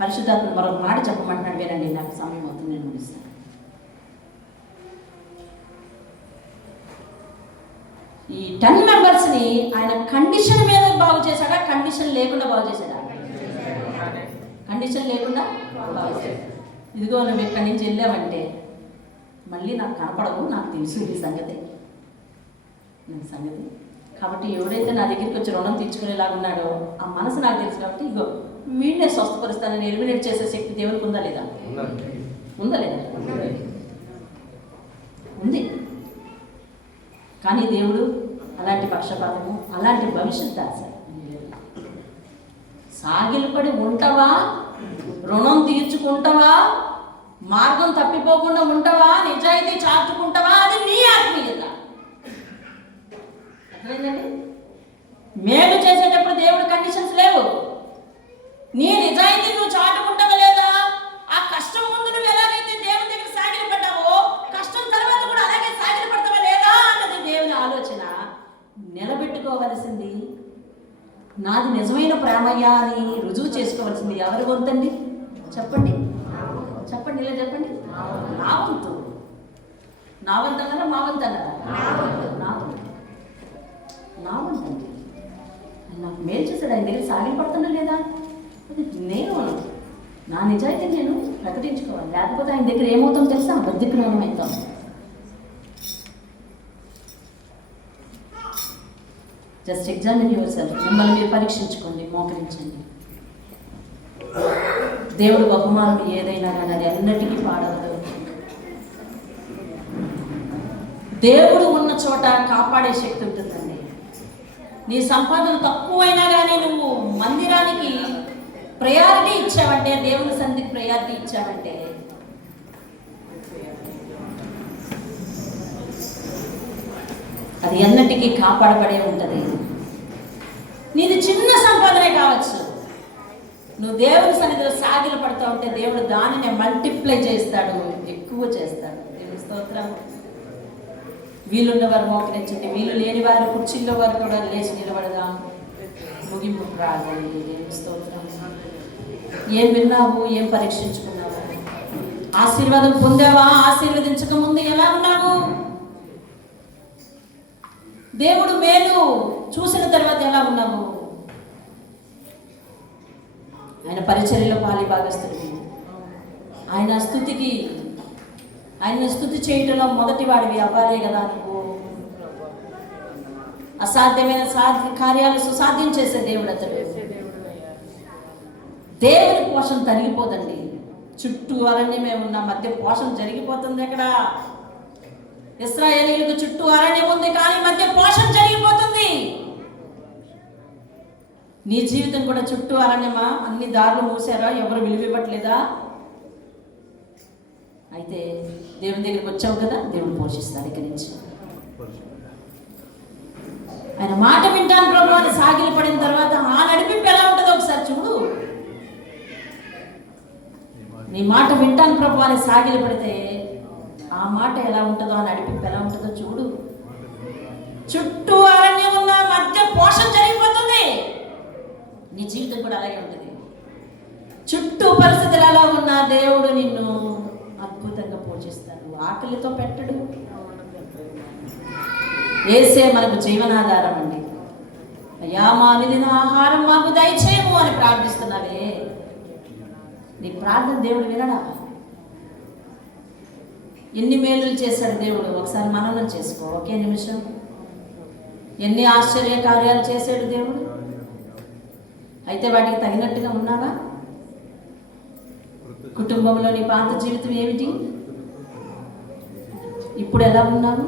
పరిశుద్ధాత్మ మరొక మాట చెప్పమంటున్నాడు, వినండి, నాకు సమయం అవుతుంది, నేను ముగిస్తాను. ఈ 10 మెంబర్స్ని ఆయన కండిషన్ మీద బాగు చేశాడా, కండిషన్ లేకుండా బాగు చేశాడా? కండిషన్ లేకుండా బాగు చేశాడు. ఇదిగో నువ్వు ఇక్కడి నుంచి వెళ్ళావంటే మళ్ళీ నాకు కనపడవు, నాకు తెలుసు ఈ సంగతి, కాబట్టి ఎవరైతే నా దగ్గరికి వచ్చి రుణం తీర్చుకునేలాగా ఉన్నాడో ఆ మనసు నాకు తెలుసు, కాబట్టి ఇగో వీడినే స్వస్థపరుస్తానని ఎలిమినేట్ చేసే శక్తి దేవునికి ఉందా లేదా? ఉందా లేదా? ఉంది. కానీ దేవుడు అలాంటి పక్షపాతము, అలాంటి భవిష్యత్తు ఆశ సాగిలపడి ఉంటావా, రుణం తీర్చుకుంటావా, మార్గం తప్పిపోకుండా ఉంటావా, నిజాయితీ చాటుకుంటావా, అది నీ ఆత్మీయత. అర్థమైందండి? మేలు చేసేటప్పుడు దేవుడు కండిషన్స్ లేవు. నీ నిజాయితీ నువ్వు చాటుకుంటావా లేదా, ఆ కష్టం ముందు నువ్వు ఎలాగైతే దేవుని దగ్గర సాగిలి పడ్డావో కష్టం తర్వాత కూడా అలాగే సాగిలి పడతావా లేదా అన్నది దేవుని ఆలోచన. నిలబెట్టుకోవలసింది నాది నిజమైన ప్రేమయ్యా అని రుజువు చేసుకోవాల్సింది ఎవరి వంతండి? చెప్పండి, చెప్పండి, ఇలా చెప్పండి. నా వంతు. నా వంతు అన్నారా, మా వంతు అన్నారా? నా వంతు అండి. నాకు మేలు చేశాడు, ఆయన దగ్గర సాగిలి పడుతున్నా లేదా, అది నేను నా నిజాయితీ నేను ప్రకటించుకోవాలి. లేకపోతే ఆయన దగ్గర ఏమవుతాం తెలుసా? బద్ధిక్రమం అవుతాం. Just examine your self. మిమ్మల్ని మీరు పరీక్షించుకోండి, మోకరించండి. దేవుడు బహుమానం ఏదైనా కానీ అది అన్నిటికీ పాడవదు. దేవుడు ఉన్న చోట కాపాడే శక్తి ఉంటుందండి. నీ సంపాదన తక్కువైనా కానీ నువ్వు మందిరానికి ప్రయారిటీ ఇచ్చావంటే, దేవుని సన్నిధికి ప్రయారిటీ ఇచ్చావంటే అది ఎన్నటికీ కాపాడబడే ఉంటుంది. నీది చిన్న సంపాదనే కావచ్చు, నువ్వు దేవుని సన్నిధిలో సాగిలు పడుతూ ఉంటే దేవుడు దానిని మల్టిప్లై చేస్తాడు, ఎక్కువ చేస్తాడు. దేవుని స్తోత్రం. వీలున్నవారు మోకరించండి, వీలు లేని వారు కుర్చీల్లో వారు కూడా లేచి నిలబడదాం. ముగింపు ప్రార్థన. దేవుని స్తోత్రం. ఏం విన్నావు, ఏం పరీక్షించుకున్నావు? ఆశీర్వాదం పొందావా? ఆశీర్వదించక ముందు ఎలా ఉన్నావు? దేవుడు మేలు చూసిన తర్వాత ఎలా ఉన్నావు? ఆయన పరిచర్యలో పాలి భాగస్తుడు. ఆయన స్తుతి చేయటంలో మొదటి వాడివి అవ్వాలే కదా నువ్వు. అసాధ్యమైన కార్యాలు సుసాధ్యం చేసే దేవుడు అతడు. దేవుని పోషణ తరిగిపోదండి. చుట్టూ అరణ్యమే ఉన్న మధ్య పోషణ జరిగిపోతుంది. ఎక్కడ ఇశ్రాయేలీయులకు చుట్టూ అరణ్యం ఉంది, కానీ మధ్య పోషణ జరిగిపోతుంది. నీ జీవితం కూడా చుట్టూ అరణ్యమా? అన్ని దారులు మూసారా? ఎవరు విలువివ్వట్లేదా? అయితే దేవుని దగ్గరికి వచ్చావు కదా, దేవుడు పోషిస్తాడు. ఇక్కడి నుంచి ఆయన మాట వింటాను ప్రభు అని సాగిలి పడిన తర్వాత ఆ నడిపింపు ఎలా ఉంటుందో ఒకసారి చూడు. నీ మాట వింటాను ప్రభు అని సాగిలి పడితే ఆ మాట ఎలా ఉంటుందో, ఆ నడిపింపు ఎలా ఉంటుందో చూడు. చుట్టూ అరణ్యం ఉన్న మధ్య పోషణ జరిగిపోతుంది. నీ జీవితం కూడా అలాగే ఉంటుంది. చుట్టూ పరిస్థితులు ఎలా ఉన్నా దేవుడు నిన్ను అద్భుతంగా పోషిస్తాడు. ఆకలితో పెట్టడు. యేసే మనకు జీవనాధారం అండి. అయ్యా మా విధిన ఆహారం మాకు దయచేయము అని ప్రార్థిస్తున్నావే, నీ ప్రార్థన దేవుడు వినడా? ఎన్ని మేలులు చేశాడు దేవుడు, ఒకసారి మననం చేసుకో. ఒకే నిమిషం. ఎన్ని ఆశ్చర్య కార్యాలు చేశాడు దేవుడు. అయితే వాటికి తగినట్టుగా ఉన్నావా? కుటుంబంలో నీ పాత జీవితం ఏమిటి? ఇప్పుడు ఎలా ఉన్నావు?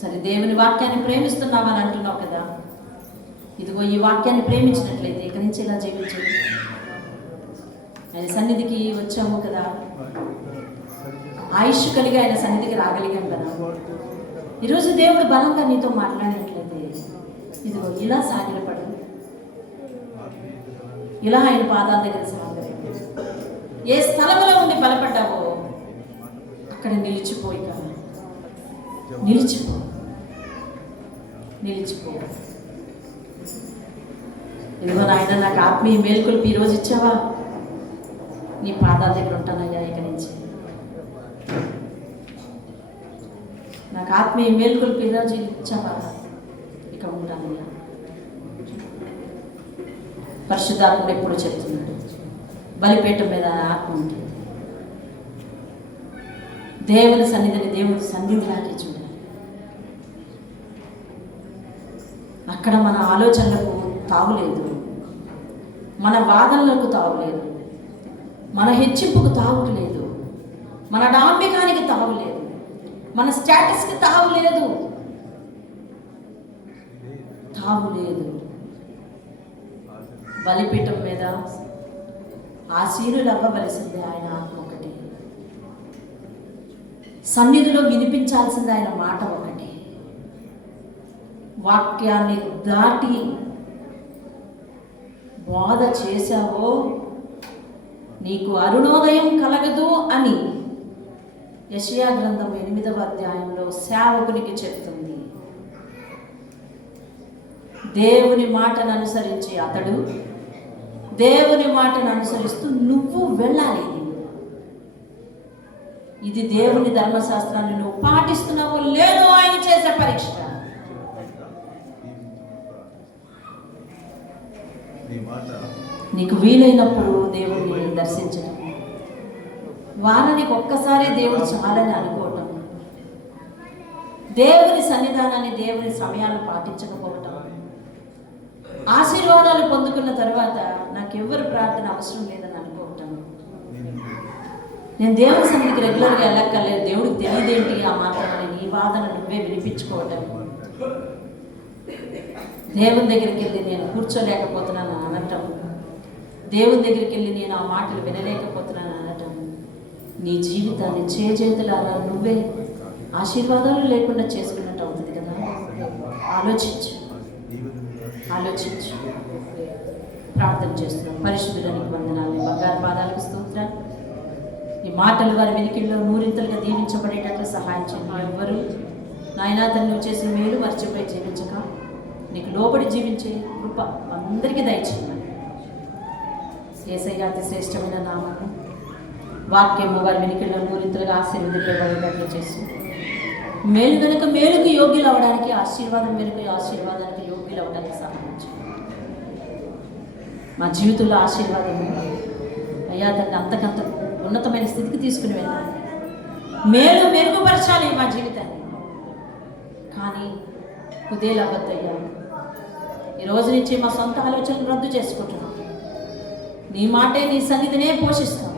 సరే, దేవుని వాక్యాన్ని ప్రేమిస్తున్నావని అంటున్నావు కదా. ఇదిగో ఈ వాక్యాన్ని ప్రేమించినట్లయితే ఇక్కడి నుంచి ఇలా జీవించండి. ఆయన సన్నిధికి వచ్చాము కదా, ఆయుష్ కలిగి ఆయన సన్నిధికి రాగలిగాం కదా. ఈరోజు దేవుడు బలంగా నీతో మాట్లాడినట్లయితే ఇదిగో ఇలా సాగిలపడు, ఇలా ఆయన పాదాల దగ్గర సాగలి. ఏ స్థలంలో ఉండి బలపడ్డావో అక్కడ నిలిచిపోయి కదా, నిలిచిపో. నిలిచిపో. ఇదిగో నాయన, నాకు ఆత్మీయ మేలుకొల్పి ఈరోజు ఇచ్చావా? నీ పాదాల దగ్గర ఉంటానయ్యా ఇక నుంచి. నాకు ఆత్మీయ మేలుకొల్పి ఈరోజు ఇచ్చావా? ఇక ఉంటానయ్యా. పరిశుద్ధాత్ముడు ఎప్పుడు చెప్తున్నాడు, బలిపీఠం మీద ఆత్మ ఉంటుంది. దేవుని సన్నిధిని దేవుని సన్నిధిలాగే చూడాలి. అక్కడ మన ఆలోచనలకు తావులేదు, మన వాదనలకు తావులేదు, మన హెచ్చింపుకు తావులేదు, మన డాంబికానికి తావులేదు, మన స్టేటస్కి తావులేదు. బలిపీఠం మీద ఆసీనులు అవ్వవలసింది ఆయన ఆత్మ ఒకటి, సన్నిధిలో వినిపించాల్సింది ఆయన మాట ఒకటి. వాక్యాన్ని దాటి బోధ చేశావో నీకు అరుణోదయం కలగదు అని యెషయా గ్రంథం 8వ అధ్యాయంలో సేవకునికి చెప్తుంది. దేవుని మాటను అనుసరించి అతడు, దేవుని మాటను అనుసరిస్తూ నువ్వు వెళ్ళాలి. ఇది దేవుని ధర్మశాస్త్రాన్ని నువ్వు పాటిస్తున్నావో లేదో ఆయన చేసే పరీక్ష. నీకు వీలైనప్పుడు దేవుని దర్శించడం, వారానికి ఒక్కసారి దేవుడు చాలని అనుకోవటం, దేవుని సన్నిధానాన్ని దేవుని సమయాన్ని పాటించకపోవటం, ఆశీర్వాదాలు పొందుకున్న తర్వాత నాకెవ్వరు ప్రార్థన అవసరం లేదని అనుకోవటం, నేను దేవుని సన్నిధికి రెగ్యులర్గా వెళ్ళక్కర్లేదు, దేవుడికి తెలియదేంటి ఆ మాత్రమని నీ వాదన నువ్వే వినిపించుకోవటం, దేవుని దగ్గరికి వెళ్ళి నేను కూర్చోలేకపోతున్నాను అనటం, దేవుని దగ్గరికి వెళ్ళి నేను ఆ మాటలు వినలేకపోతున్నాను అనటం, నీ జీవితాన్ని చేతులారా నువ్వే ఆశీర్వాదాలు లేకుండా చేసుకున్నట్టు అవుతుంది కదా. ఆలోచించు. ప్రార్థన చేస్తున్నాం. పరిశుద్ధుడానికి వందనాలు, బంగారు పాదాలకు స్తోత్రాలు. ఈ మాటలు వారి వెనుకల్లో నూరింతలుగా దీవించబడేటట్లు సహాయం చేయండి. ఎవ్వరు నాయనా తను చేసిన మేలు మర్చిపోయి జీవించక నీకు లోబడి జీవించే కృప అందరికీ దయచేయమని యేసయ్య అతి శ్రేష్టమైన నామము వాక్యము వారి వెనుకల్లో నూరింతలుగా ఆశీర్వదింపబడేటట్లు చేసి మేలు వెనుక మేలుకు యోగ్యులు అవడానికి, ఆశీర్వాదం వెనుక ఆశీర్వాదానికి యోగ్యులు అవడానికి సహాయం చేయండి. మా జీవితంలో ఆశీర్వాదం అయ్యా దాన్ని అంతకంత ఉన్నతమైన స్థితికి తీసుకుని వెళ్ళాలి. మేలు మెరుగుపరచాలి మా జీవితాన్ని. కానీ కుదేలు అవ్వద్దయ్యా. ఈ రోజు నుంచి మా సొంత ఆలోచనలు రద్దు చేసుకుంటున్నాం. నీ మాటే నీ సన్నిధినే పోషిస్తాం,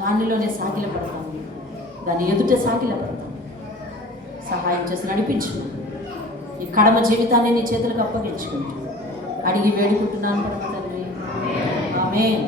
దానిలోనే సాగిలపడతాం, దాని ఎదుట సాగిలపడతాం. సహాయం చేసి నడిపించు. ఈ కడమ జీవితాన్ని నీ చేతులకు అప్పగించుకుంటూ అడిగి వేడుకుంటున్నాను తండ్రి. ఆమేన్.